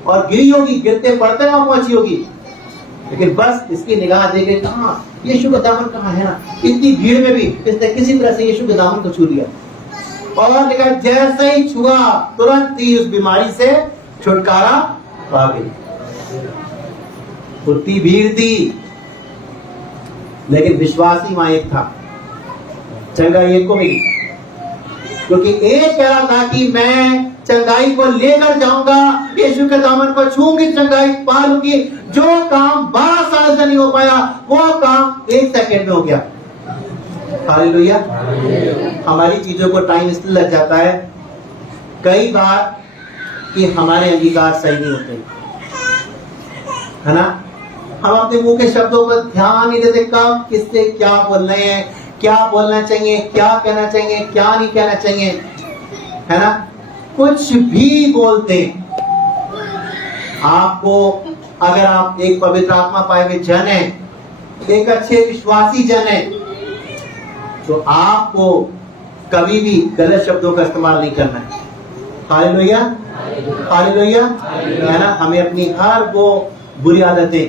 और गिरी होगी, गिरते पड़ते वहां पहुंची होगी, लेकिन बस इसकी निगाह देखे कहां यीशु का दामन कहां है ना, इतनी भीड़ में भी इसने किसी तरह से यीशु के दामन को छू लिया, और देखा जैसे ही छुआ तुरंत ही उस बीमारी से छुटकारा पा गई। उतनी भीड़ थी लेकिन विश्वासी वहां एक था, चंगाई एक को मिली, क्योंकि एक कह रहा था कि मैं चंगाई को लेकर जाऊंगा, यीशु के दामन को छूंगी, चंगाई पा लूंगी। जो काम 12 साल से नहीं हो पाया वो काम 1 सेकेंड में हो गया। हालेलुया। हमारी चीजों को टाइम इसलिए लग जाता है कई बार कि हमारे अंगीकार सही नहीं होते, है ना। हम अपने मुंह के शब्दों पर ध्यान नहीं देते, कब किससे क्या बोल रहे हैं, क्या बोलना चाहिए, क्या कहना चाहिए, क्या नहीं कहना चाहिए, है ना। कुछ भी बोलते। आपको अगर आप एक पवित्र आत्मा पाए हुए जन है, एक अच्छे विश्वासी जन है, तो आपको कभी भी गलत शब्दों का इस्तेमाल नहीं करना है। हालेलुया, हालेलुया, है ना। हमें अपनी हर वो बुरी आदतें,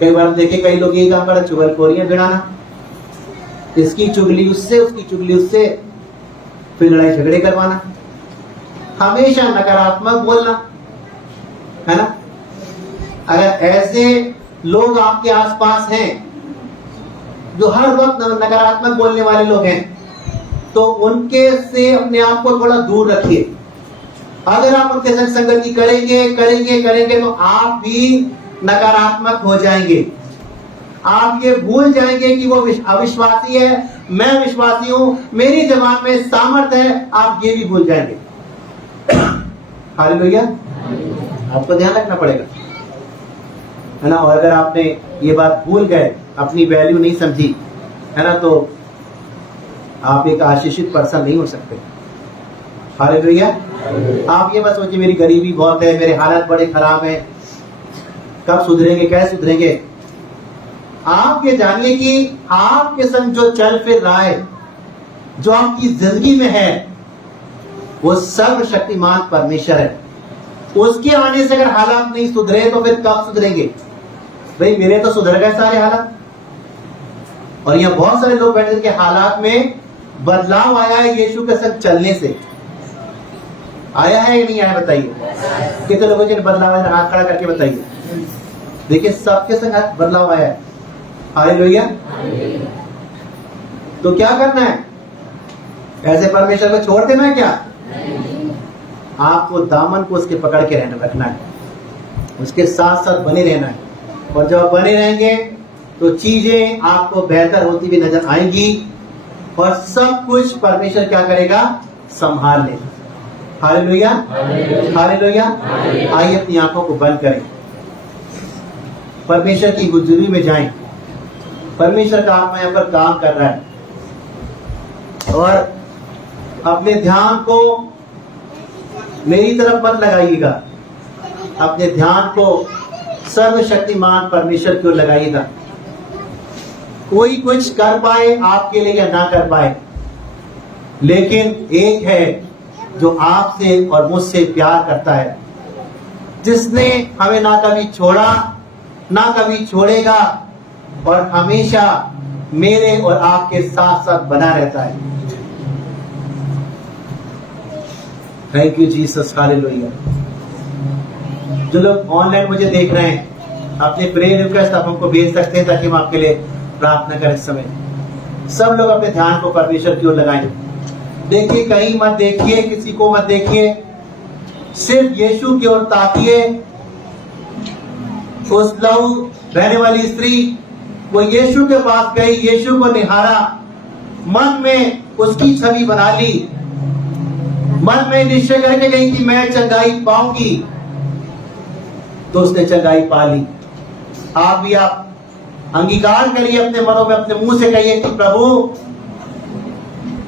कई बार देखे कई लोग ये काम कर चुगलखोरियां भिड़ाना, इसकी चुगली उससे, उसकी चुगली उससे, फिर लड़ाई झगड़े करवाना, हमेशा नकारात्मक बोलना, है ना। अगर ऐसे लोग आपके आसपास हैं जो हर वक्त नकारात्मक बोलने वाले लोग हैं, तो उनके से अपने आप को थोड़ा दूर रखिए। अगर आप उनके संग संगति करेंगे तो आप भी नकारात्मक हो जाएंगे। आप ये भूल जाएंगे कि वो अविश्वासी है, मैं विश्वासी हूं, मेरी जबान में सामर्थ्य है, आप ये भी भूल जाएंगे। हालेलुया। आपको ध्यान रखना पड़ेगा, है ना। और अगर आपने ये बात भूल गए, अपनी वैल्यू नहीं समझी, है ना, तो आप एक आशीषित पर्सन नहीं हो सकते। हालेलुया। आप ये मत सोचिए मेरी गरीबी बहुत है, मेरे हालात बड़े खराब हैं, कब सुधरेंगे, कैसे सुधरेंगे। आप ये जानिए कि आपके संग जो चल फिर रहा है, जो आपकी जिंदगी में है, वो सर्वशक्तिमान परमेश्वर है। उसके आने से अगर हालात नहीं सुधरे तो फिर कब सुधरेंगे। भाई मेरे तो सुधर गए सारे हालात, और यहाँ बहुत सारे लोग बैठे के हालात में बदलाव आया है यीशु के संग चलने से। आया है या नहीं आया बताइए। कितने लोगों ने बदलाव आया, हाथ खड़ा करके बताइए। देखिए सबके संग बदलाव आया है। हालेलुया। तो क्या करना है, ऐसे परमेश्वर को छोड़ देना है क्या। आपको दामन को उसके पकड़ के रखना है, उसके साथ साथ बने रहना है। और जब बने रहेंगे तो चीजें आपको बेहतर होती हुई नजर आएंगी, और सब कुछ परमेश्वर क्या करेगा, संभाल लेगा। हालेलुया। हालेलुया। आइए अपनी आंखों को बंद करें, परमेश्वर की हुजूरी में जाएं। परमेश्वर का आत्मा यहाँ पर काम कर रहा है, और अपने ध्यान को मेरी तरफ मत लगाइएगा, अपने ध्यान को सर्वशक्तिमान परमेश्वर की ओर लगाइएगा। कोई कुछ कर पाए आपके लिए या ना कर पाए, लेकिन एक है जो आपसे और मुझसे प्यार करता है, जिसने हमें ना कभी छोड़ा ना कभी छोड़ेगा, और हमेशा मेरे और आपके साथ साथ बना रहता है। Thank you Jesus. हालेलुया। जो लोग ऑनलाइन मुझे देख रहे हैं, अपने प्रेयर रिक्वेस्ट आप हमको भेज सकते हैं, ताकि हम आपके लिए प्रार्थना करें। इस समय सब लोग अपने ध्यान को परमेश्वर की ओर लगाएं। देखिए, कहीं मत देखिए, किसी को मत देखिए, सिर्फ यीशु की ओर ताकिए। उस लहू बहने वाली स्त्री वो यीशु के पास गई, यीशु को निहारा, मन में उसकी छवि बना ली, मन में निश्चय करके गई कि मैं चंगाई पाऊंगी, तो उसने चंगाई पा ली। आप भी आप अंगीकार करिए अपने मनों में, अपने मुंह से कहिए कि प्रभु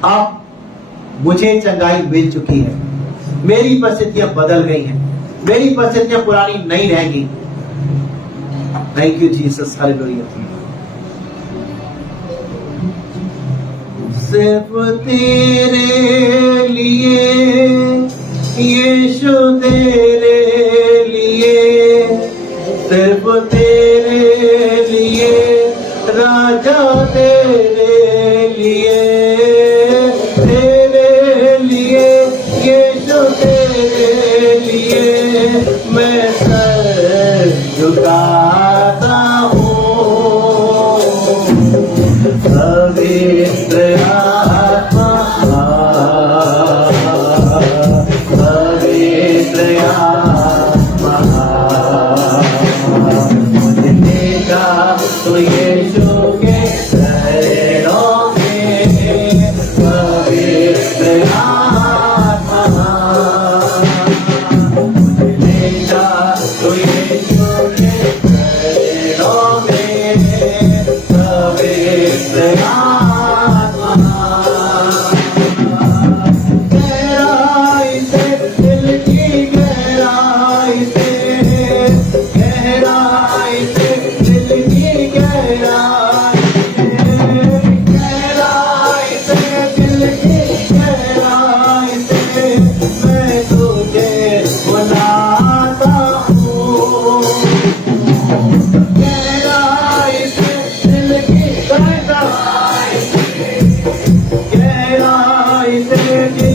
अब मुझे चंगाई मिल चुकी है, मेरी परिस्थितियां बदल गई हैं, मेरी परिस्थितियां पुरानी नहीं रहेंगी। Thank you Jesus. हालेलुया। सिर्फ तेरे लिए यीशु, तेरे लिए, सिर्फ तेरे लिए राजा, तेरे लिए, तेरे लिए यीशु, तेरे लिए मैं सर झुकाता हूँ। पवित्र आत्मा, पवित्र आत्मा मुझे लेगा तो यीशु के चरणों में। पवित्र आत्मा मुझे लेगा तो यीशु के चरणों में। पवित्र गहराई से, दिल की गहराई से, गहराई से, दिल की गहराई से, गहराई से, दिल की गहराई से मैं तुझे बुलाता हूँ। गहराई से, दिल की गहराई से, गहराई से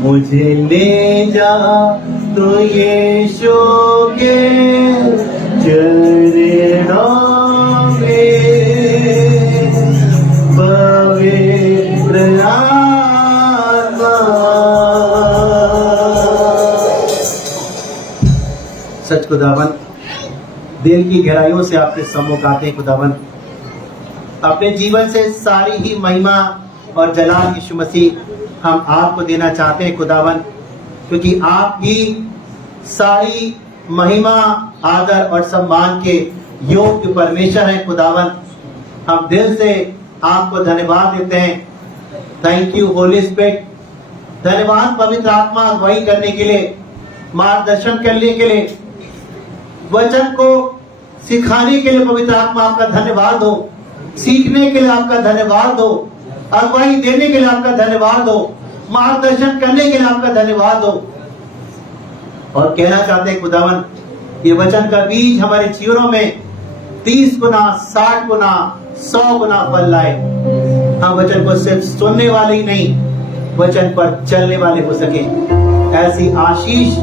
मुझे ले जा तो यीशु के चरणों में पवित्र आत्मा। सच खुदावन, दिल की गहराइयों से आपके सम्मुख आते हैं खुदावन। अपने जीवन से सारी ही महिमा और जलाल यीशु मसीह हम आपको देना चाहते हैं खुदावन, क्योंकि आप ही सारी महिमा, आदर और सम्मान के योग्य परमेश्वर हैं खुदावन। हम दिल से आपको धन्यवाद देते हैं। Thank you Holi spirit. धन्यवाद पवित्र आत्मा अगुवाई करने के लिए, मार्गदर्शन करने के लिए, वचन को सिखाने के लिए पवित्र आत्मा आपका धन्यवाद हो। सीखने के लिए आपका धन्यवाद हो। अगुवाई देने के लिए आपका धन्यवाद हो। मार्गदर्शन करने के लिए आपका धन्यवाद हो। और कहना चाहते हैं खुदावन, ये वचन का बीज हमारे जीवनों में 30 गुना, 60 गुना, 100 गुना फल लाए। हम वचन को सिर्फ सुनने वाले ही नहीं, वचन पर चलने वाले हो सके। ऐसी आशीष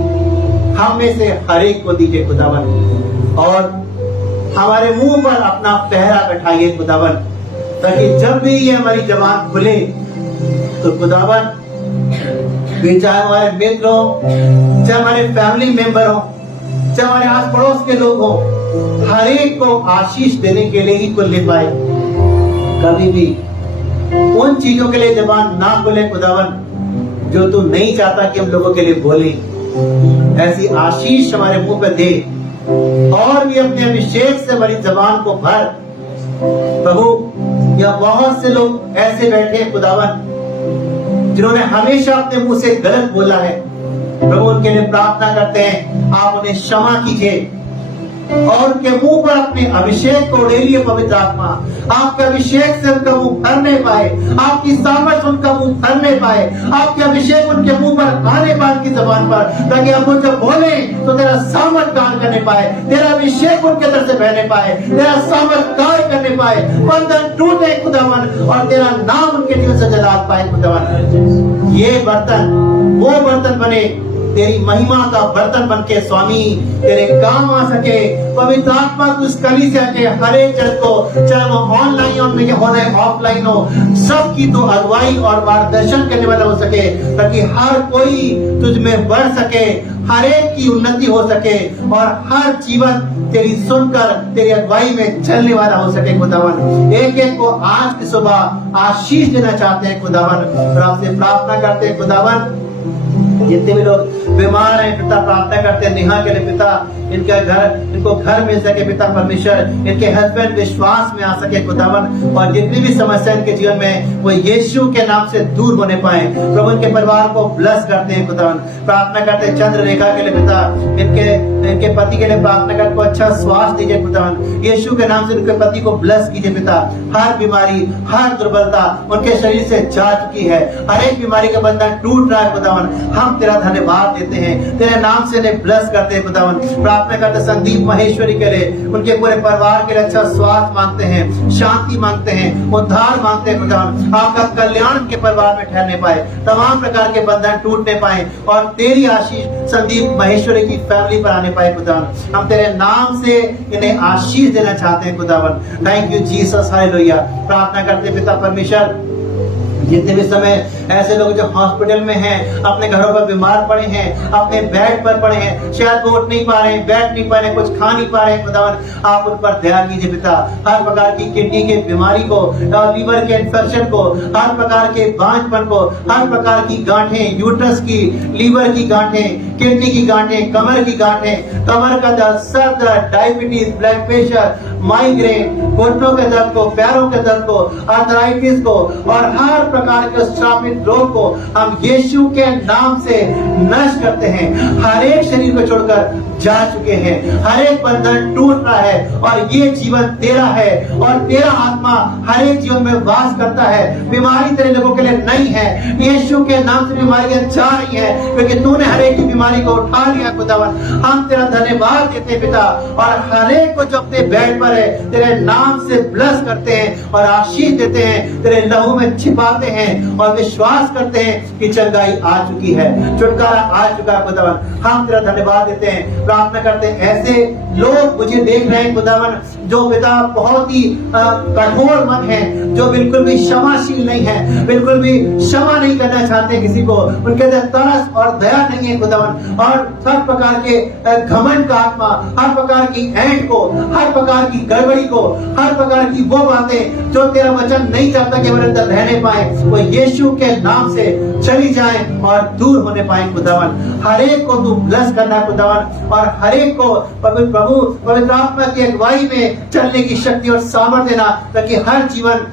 हम में से हर एक को दीजिए खुदावन। और हमारे मुंह पर अपना पहरा बैठाइए खुदावन, ताकि जब भी ये हमारी जबान खुले तो खुदावन, चाहे हमारे मित्र हो, चाहे हमारे फैमिली मेंबर हो, चाहे हमारे आस पड़ोस के लोग हो, हर एक को आशीष देने के लिए ही खुल पाए। कभी भी उन चीजों के लिए जबान ना खुले खुदावन जो तू नहीं चाहता कि हम लोगों के लिए बोले। ऐसी आशीष हमारे मुंह पर दे और भी अपने अभिषेक से भरी जबान को भर। प्रभु, यह बहुत से लोग ऐसे बैठे हैं खुदावन जिन्होंने हमेशा अपने मुंह से गलत बोला है। प्रभु, उनके लिए प्रार्थना करते हैं, आप उन्हें क्षमा कीजिए और उनके मुंह पर अपने अभिषेक को उड़ेलिए। पवित्र आत्मा, आपके अभिषेक से उनका मुंह भर नहीं पाए, आपकी सामर्थ्य उनका मुंह भर नहीं पाए, आपके अभिषेक उनके मुंह पर आने पाए, उनकी जबान पर, ताकि अब वो जब बोले तो तेरा सामर्थ्य कार्य करने पाए, तेरा अभिषेक उनके अंदर से बहने पाए, तेरा सामर्थ्य कार्य करने पाए, बंधन टूटे खुदावन, और तेरा नाम उनके जीवन से जला पाए खुदावन। ये बर्तन वो बर्तन बने, तेरी महिमा का बर्तन बन के स्वामी तेरे काम आ सके। पवित्र आत्मा उस कलीसिया के हर एक जन को, चाहे वो ऑनलाइन हो रहे ऑफलाइन हो, सबकी तो अगुवाई और मार्गदर्शन करने वाला हो सके, ताकि हर कोई तुझ में बढ़ सके, हर एक की उन्नति हो सके और हर जीवन तेरी सुनकर तेरी अगुवाई में चलने वाला हो सके खुदावन। एक एक को आज की सुबह आशीष देना चाहते हैं खुदावन, और आपसे प्रार्थना करते हैं खुदावन, जितने भी लोग बीमार हैं पिता, प्रार्थना करते हैं नेहा के लिए पिता, इनको घर मिल सके पिता परमेश्वर, इनके हस्बैंड विश्वास में आ सके खुदावन, और जितनी भी समस्या इनके जीवन में वो यीशु के नाम से दूर होने पाए। प्रभु, इनके परिवार को ब्लेस करते हैं खुदावन। प्रार्थना करते हैं चंद्ररेखा के लिए पिता, इनके पति के लिए प्रार्थना करते, अच्छा स्वास्थ्य दीजिए खुदावन, यीशु के नाम से उनके पति को ब्लेस कीजिए पिता। हर बीमारी, हर दुर्बलता उनके शरीर से जा चुकी है, हर एक बीमारी का बंधन टूट रहा है खुदावन। हम तेरा धन्यवाद देते हैं, तेरे नाम से इन्हें ब्लेस करते हैं खुदावन। प्रार्थना करते संदीप महेश्वरी के लिए, उनके पूरे परिवार के लिए अच्छा स्वास्थ्य मांगते हैं, शांति मांगते हैं, उद्धार मांगते हैं खुदावन। आपका कल्याण उनके परिवार में ठहरने पाए, तमाम प्रकार के बंधन टूटने पाए, और तेरी आशीष संदीप महेश्वरी की फैमिली पर आने पाए खुदावन। हम तेरे नाम से इन्हें आशीष देना चाहते हैं खुदावन। Thank you Jesus, hallelujah. प्रार्थना करते पिता परमेश्वर, जितने भी समय ऐसे लोग जो हॉस्पिटल में हैं, अपने घरों पर बीमार पड़े हैं, अपने बेड पर पड़े हैं, शायद वो उठ नहीं पा रहे हैं, बैठ नहीं पा रहे हैं, कुछ खा नहीं पा रहे हैं खुदावन, आप उन पर दया कीजिए पिता। हर प्रकार की किडनी की बीमारी को, लीवर के इन्फेक्शन को, हर प्रकार के बांझपन को, हर प्रकार की गांठें, यूट्रस की, लीवर की गांठें, किडनी की गांठें, कमर की गांठें, कमर का दर्द, सर दर्द, डायबिटीज, ब्लड प्रेशर, माइग्रेन, घुटनों के दर्द को, पैरों के दर्द को, आर्थराइटिस को, और हर प्रकार के श्रापित रोग को हम यीशु के नाम से नष्ट करते हैं। हर एक शरीर को छोड़कर जा चुके हैं, हर एक बंधन टूट रहा है, और ये जीवन तेरा है, और तेरा आत्मा हर एक जीवन में वास करता है। बीमारी तेरे लोगों के लिए नहीं है, यीशु के नाम से बीमारियां जा रही है, क्योंकि तूने हर एक की बीमारी को उठा लिया खुदावन। हम तेरा धन्यवाद देते हैं पिता, और हर एक को जो अपने बेड पर है तेरे नाम से ब्लेस करते हैं और आशीष देते हैं, तेरे लहू में छिपाते हैं और विश्वास करते हैं कि चंगाई आ चुकी है, छुटकारा आ चुका है खुदावन। हम तेरा धन्यवाद देते हैं। प्रार्थना करते हैं ऐसे लोग मुझे देख रहे हैं खुदावन, जो पिता बहुत ही कठोर मन है, जो बिल्कुल भी क्षमाशील नहीं है, बिल्कुल भी क्षमा नहीं करना चाहते किसी को, उनके अंदर तरस और दया नहीं है खुदावन, और हर प्रकार के घमंड का आत्मा, हर प्रकार की ऐंठ को, हर प्रकार की गड़बड़ी को, हर प्रकार की वो बातें जो तेरा वचन नहीं चाहता कि हमारे अंदर रहने पाए, वो यीशु के नाम से चली जाए और दूर होने पाए खुदावन। हर एक को तू ब्लेस करना खुदावन, और हर एक को प्रभु पवित्र आत्मा की अगुवाई में चलने की शक्ति और सामर्थ्य देना, ताकि हर जीवन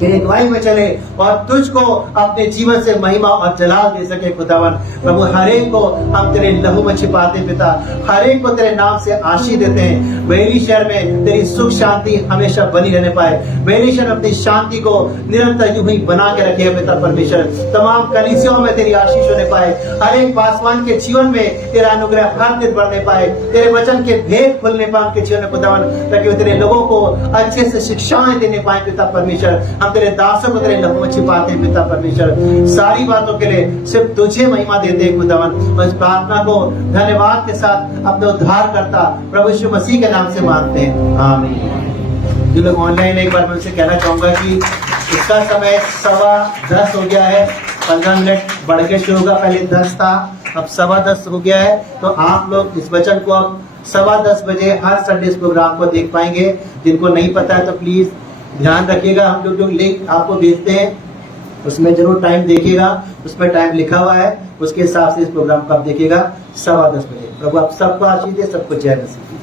तेरे अगुवाई में चले और तुझको अपने जीवन से महिमा और जलाल दे सके खुदावन। प्रभु, हर एक को हम तेरे लहू में छिपाते पिता, हर एक को तेरे नाम से आशीष देते हैं। बेली शहर में तेरी सुख शांति हमेशा बनी रहने पाए, बेली शहर अपनी शांति को निरंतर यूं ही बना के रखे पिता परमेश्वर। तमाम कलीसियों में तेरी आशीष होने पाए, हर एक पासवान के जीवन में तेरा अनुग्रह हर दिन बढ़ने पाए, तेरे वचन के भेद खुलने पाए उनके जीवन में खुदावन, ताकि वो तेरे लोगों को अच्छे से शिक्षाएं देने पाए पिता परमेश्वर। हम तेरे दासों को तेरे लहू में छिपाते हैं पिता परमेश्वर। सारी बातों के लिए सिर्फ तुझे महिमा देते हैं खुदावन। और इस प्रार्थना को धन्यवाद के साथ अपने उद्धार करता प्रभु यीशु मसीह के नाम से मांगते हैं, आमीन। जो लोग ऑनलाइन, एक बार मैं उनसे कहना चाहूंगा कि इसका समय 10:15 हो गया है, 15 मिनट बढ़ के शुरू होगा, पहले 10 था, अब 10:15 हो गया है। तो आप लोग इस वचन को अब 10:15 बजे हर संडे इस प्रोग्राम को देख पाएंगे। जिनको नहीं पता है तो प्लीज ध्यान रखिएगा, हम जो लिंक आपको भेजते हैं उसमें जरूर टाइम देखिएगा, उसमें टाइम लिखा हुआ है, उसके हिसाब से इस प्रोग्राम को आप देखिएगा 10:15 बजे। प्रभु आप सबको आशीष दे, सबको जय मसीह।